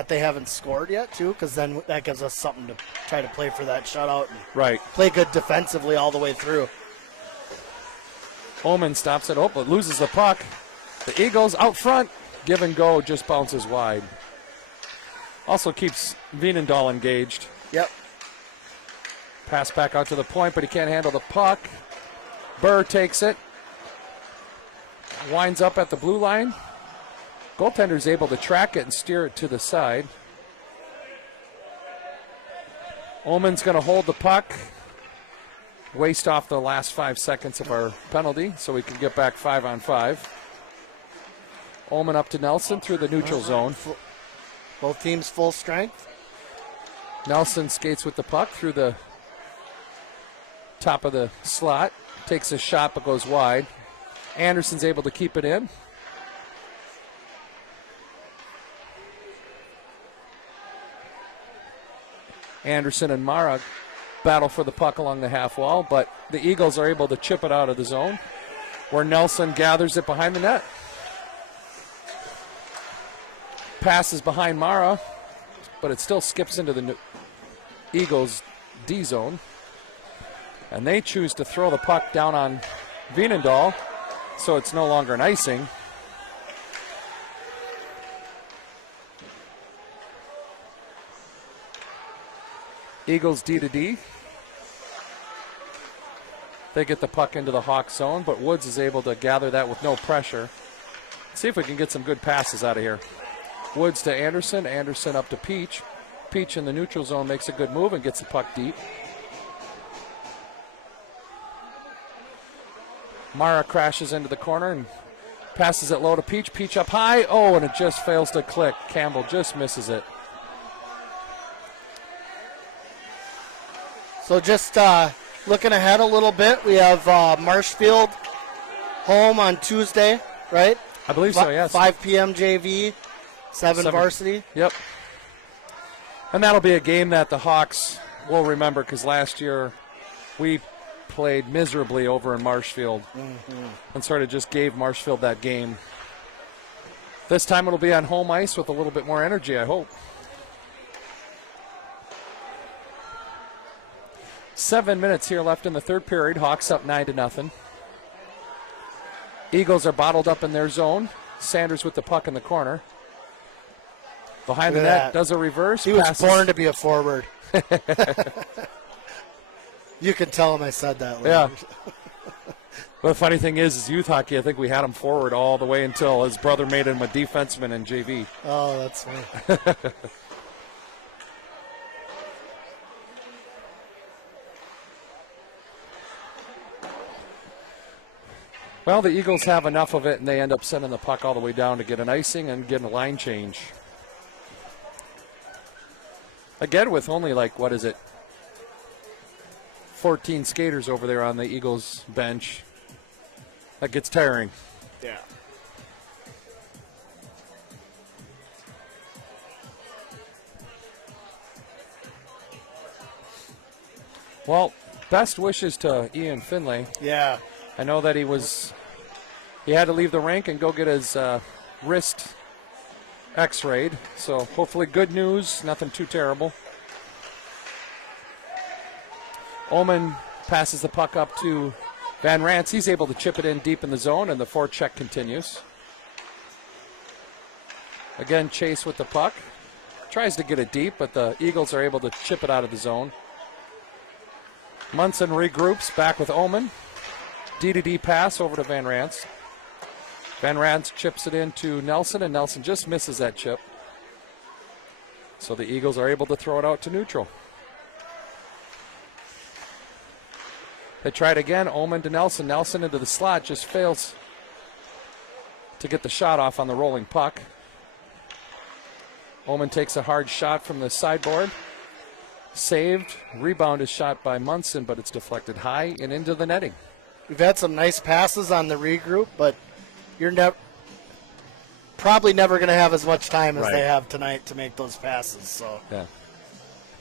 they haven't scored yet, too, because then that gives us something to try to play for that shutout and Right. play good defensively all the way through. Ullman stops it. Oh, but loses the puck. The Eagles out front. Give and go, just bounces wide. Also keeps Vienendahl engaged. Yep. Pass back out to the point, but he can't handle the puck. Burr takes it. Winds up at the blue line. Goaltender's able to track it and steer it to the side. Ullman's going to hold the puck. Waste off the last 5 seconds of our penalty so we can get back 5-on-5. Ullman up to Nelson through the neutral zone. Both teams full strength. Nelson skates with the puck through the top of the slot. Takes a shot but goes wide. Anderson's able to keep it in. Anderson and Mara battle for the puck along the half wall, but the Eagles are able to chip it out of the zone, where Nelson gathers it behind the net. Passes behind Mara, but it still skips into the Eagles' D zone. And they choose to throw the puck down on Veenendahl, so it's no longer an icing. Eagles D to D. They get the puck into the Hawks zone, but Woods is able to gather that with no pressure. See if we can get some good passes out of here. Woods to Anderson, Anderson up to Peach. Peach in the neutral zone makes a good move and gets the puck deep. Mara crashes into the corner and passes it low to Peach. Peach up high. Oh, and it just fails to click. Campbell just misses it. So just looking ahead a little bit, we have Marshfield home on Tuesday, right? I believe so, yes. 5 p.m. JV, 7 varsity. Yep. And that'll be a game that the Hawks will remember, because last year we played miserably over in Marshfield and sort of just gave Marshfield that game. This time it'll be on home ice with a little bit more energy, I hope. 7 minutes here left in the third period. Hawks up 9-0. Eagles are bottled up in their zone. Sanders with the puck in the corner. Behind the net, does a reverse. He was born to be a forward. You can tell him I said that later. Yeah. Well, the funny thing is youth hockey, I think we had him forward all the way until his brother made him a defenseman in JV. Oh, that's funny. Well, the Eagles have enough of it, and they end up sending the puck all the way down to get an icing and get a line change. Again, with only 14 skaters over there on the Eagles bench. That gets tiring. Yeah. Well, best wishes to Ian Finlay. Yeah. I know that he had to leave the rink and go get his wrist x-rayed. So hopefully good news, nothing too terrible. Oman passes the puck up to Van Rance. He's able to chip it in deep in the zone, and the forecheck continues. Again, Chase with the puck. Tries to get it deep, but the Eagles are able to chip it out of the zone. Munson regroups back with Oman. D-to-D pass over to Van Rance. Van Rance chips it into Nelson, and Nelson just misses that chip. So the Eagles are able to throw it out to neutral. They try it again. Oman to Nelson. Nelson into the slot, just fails to get the shot off on the rolling puck. Oman takes a hard shot from the sideboard. Saved. Rebound is shot by Munson, but it's deflected high and into the netting. We've had some nice passes on the regroup, but you're probably never going to have as much time as they have tonight to make those passes. So yeah,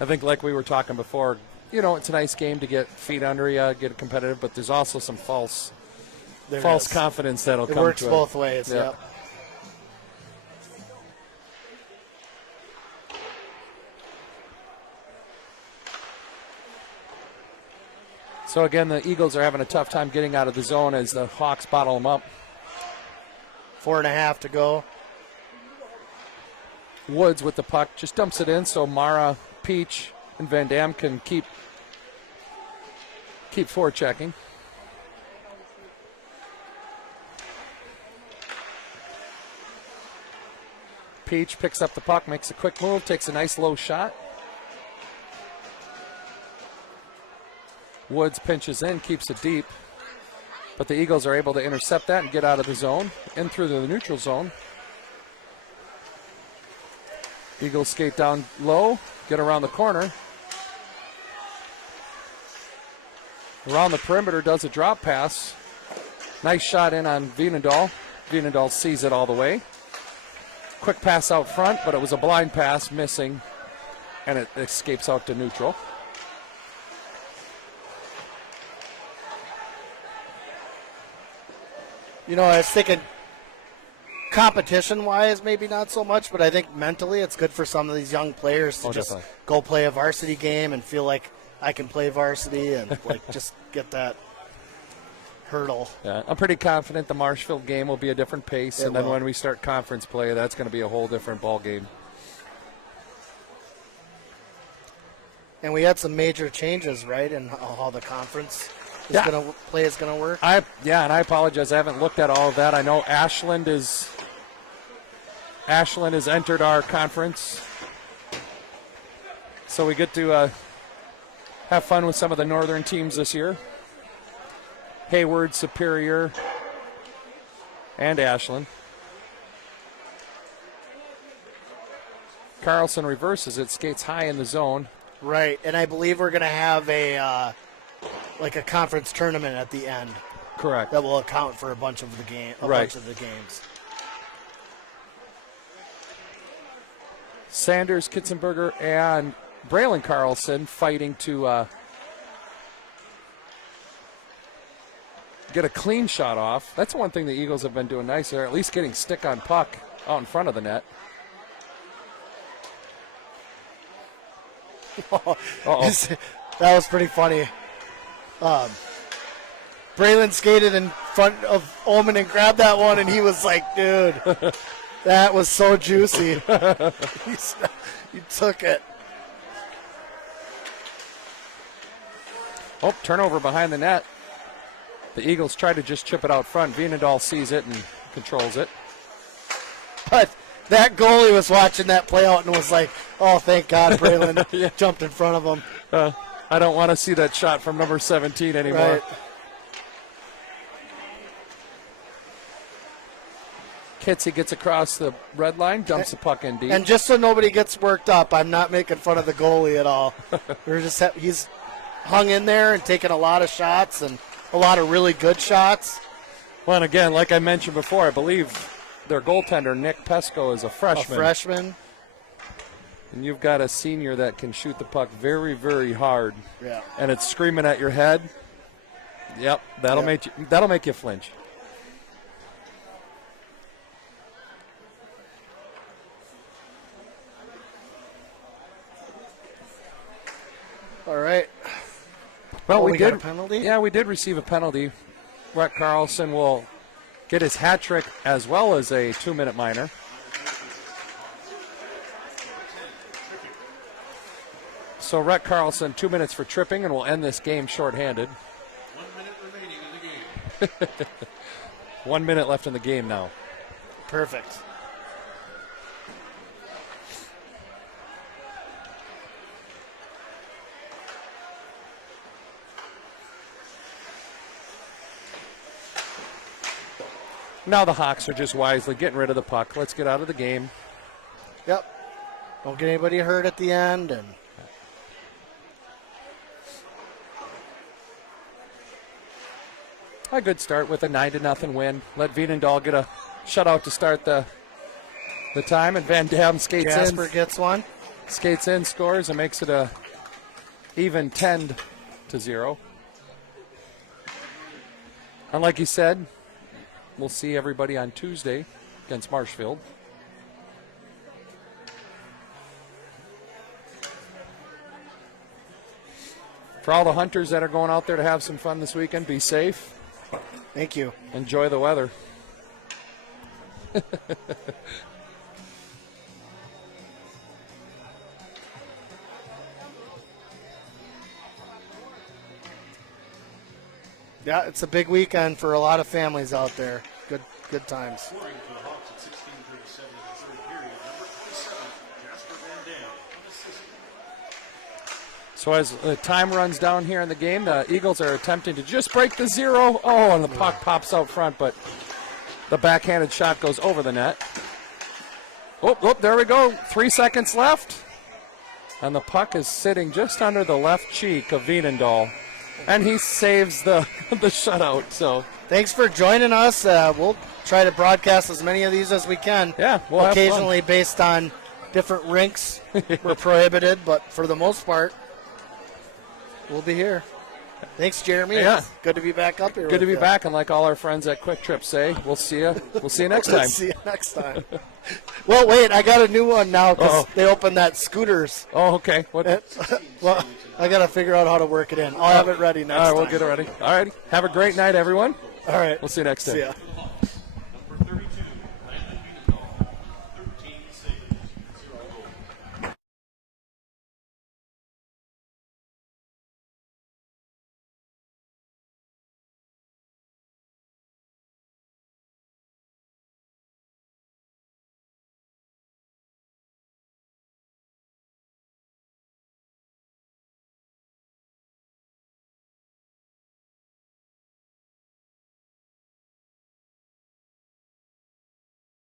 I think like we were talking before, it's a nice game to get feet under you, get it competitive, but there's also some false confidence that'll come to it. It works both ways, yeah. So again, the Eagles are having a tough time getting out of the zone as the Hawks bottle them up. 4.5 to go. Woods with the puck just dumps it in, so Mara, Peach, and Van Dam can keep forechecking. Peach picks up the puck, makes a quick move, takes a nice low shot. Woods pinches in, keeps it deep. But the Eagles are able to intercept that and get out of the zone, in through the neutral zone. Eagles skate down low, get around the corner. Around the perimeter, does a drop pass. Nice shot in on Veenendahl. Veenendahl sees it all the way. Quick pass out front, but it was a blind pass, missing. and it escapes out to neutral. You know, I was thinking competition-wise, maybe not so much, but I think mentally it's good for some of these young players to just definitely. go play a varsity game and feel like I can play varsity and like just get that hurdle. Yeah, I'm pretty confident the Marshfield game will be a different pace, It and then will. when we start conference play, that's going to be a whole different ball game. And we had some major changes, right, in how the conference is Yeah. going to play is going to work. And I apologize. I haven't looked at all of that. I know Ashland has entered our conference, so we get to have fun with some of the northern teams this year. Hayward, Superior, and Ashland. Carlson reverses it, skates high in the zone. Right, and I believe we're going to have a like a conference tournament at the end Correct. that will account for a bunch of the games. Sanders, Kitzenberger, and Braylon Carlson fighting to get a clean shot off. That's one thing the Eagles have been doing nice. They're at least getting stick on puck out in front of the net. That was pretty funny. Braylon skated in front of Ullman and grabbed that one, and he was like, dude, that was so juicy. He took it. Oh, turnover behind the net. The Eagles try to just chip it out front. Vienendahl sees it and controls it. But that goalie was watching that play out and was like, oh, thank God Braylon jumped in front of him. I don't want to see that shot from number 17 anymore. Right. Kitsy gets across the red line, dumps the puck in deep. And just so nobody gets worked up, I'm not making fun of the goalie at all. He's hung in there and taken a lot of shots and a lot of really good shots. Well, and again, like I mentioned before, I believe their goaltender, Nick Pesco, is a freshman. And you've got a senior that can shoot the puck very, very hard. Yeah. And it's screaming at your head. Yep, that'll make you flinch. All right. Well, we got did a penalty? Yeah, we did receive a penalty. Rhett Carlson will get his hat trick as well as a 2-minute minor. So Rhett Carlson, 2 minutes for tripping, and we'll end this game shorthanded. 1 minute remaining in the game. 1 minute left in the game now. Perfect. Now the Hawks are just wisely getting rid of the puck. Let's get out of the game. Yep. Don't get anybody hurt at the end. And a good start with a 9-0 win. Let Vienendahl get a shutout to start the time, and Van Dam skates Jasper gets one. Skates in, scores, and makes it a even 10-0. And like you said, we'll see everybody on Tuesday against Marshfield. For all the hunters that are going out there to have some fun this weekend, be safe. Thank you. Enjoy the weather. Yeah, it's a big weekend for a lot of families out there. Good times. Scoring for the Hawks at 16:37 in the third period. Number 27, Jasper Van Dam, an assist. So as the time runs down here in the game, the Eagles are attempting to just break the zero. Oh, and the puck pops out front, but the backhanded shot goes over the net. Oh, there we go. 3 seconds left. And the puck is sitting just under the left cheek of Vienendahl. And he saves the shutout. So Thanks for joining us. We'll try to broadcast as many of these as we can. Yeah, we'll have occasionally based on different rinks were prohibited, but for the most part, we'll be here. Thanks, Jeremy. Yeah. It's good to be back up here. Good to with be ya. back, and like all our friends at Quick Trip say, we'll see you. We'll see you next time. See you next time. Well, wait, I got a new one now because Uh-oh. they opened that scooters. Oh, okay. What? Well, I got to figure out how to work it in. I'll have it ready next All right, time. we'll get it ready. All right. Have a great night, everyone. All right. We'll see you next time. See ya.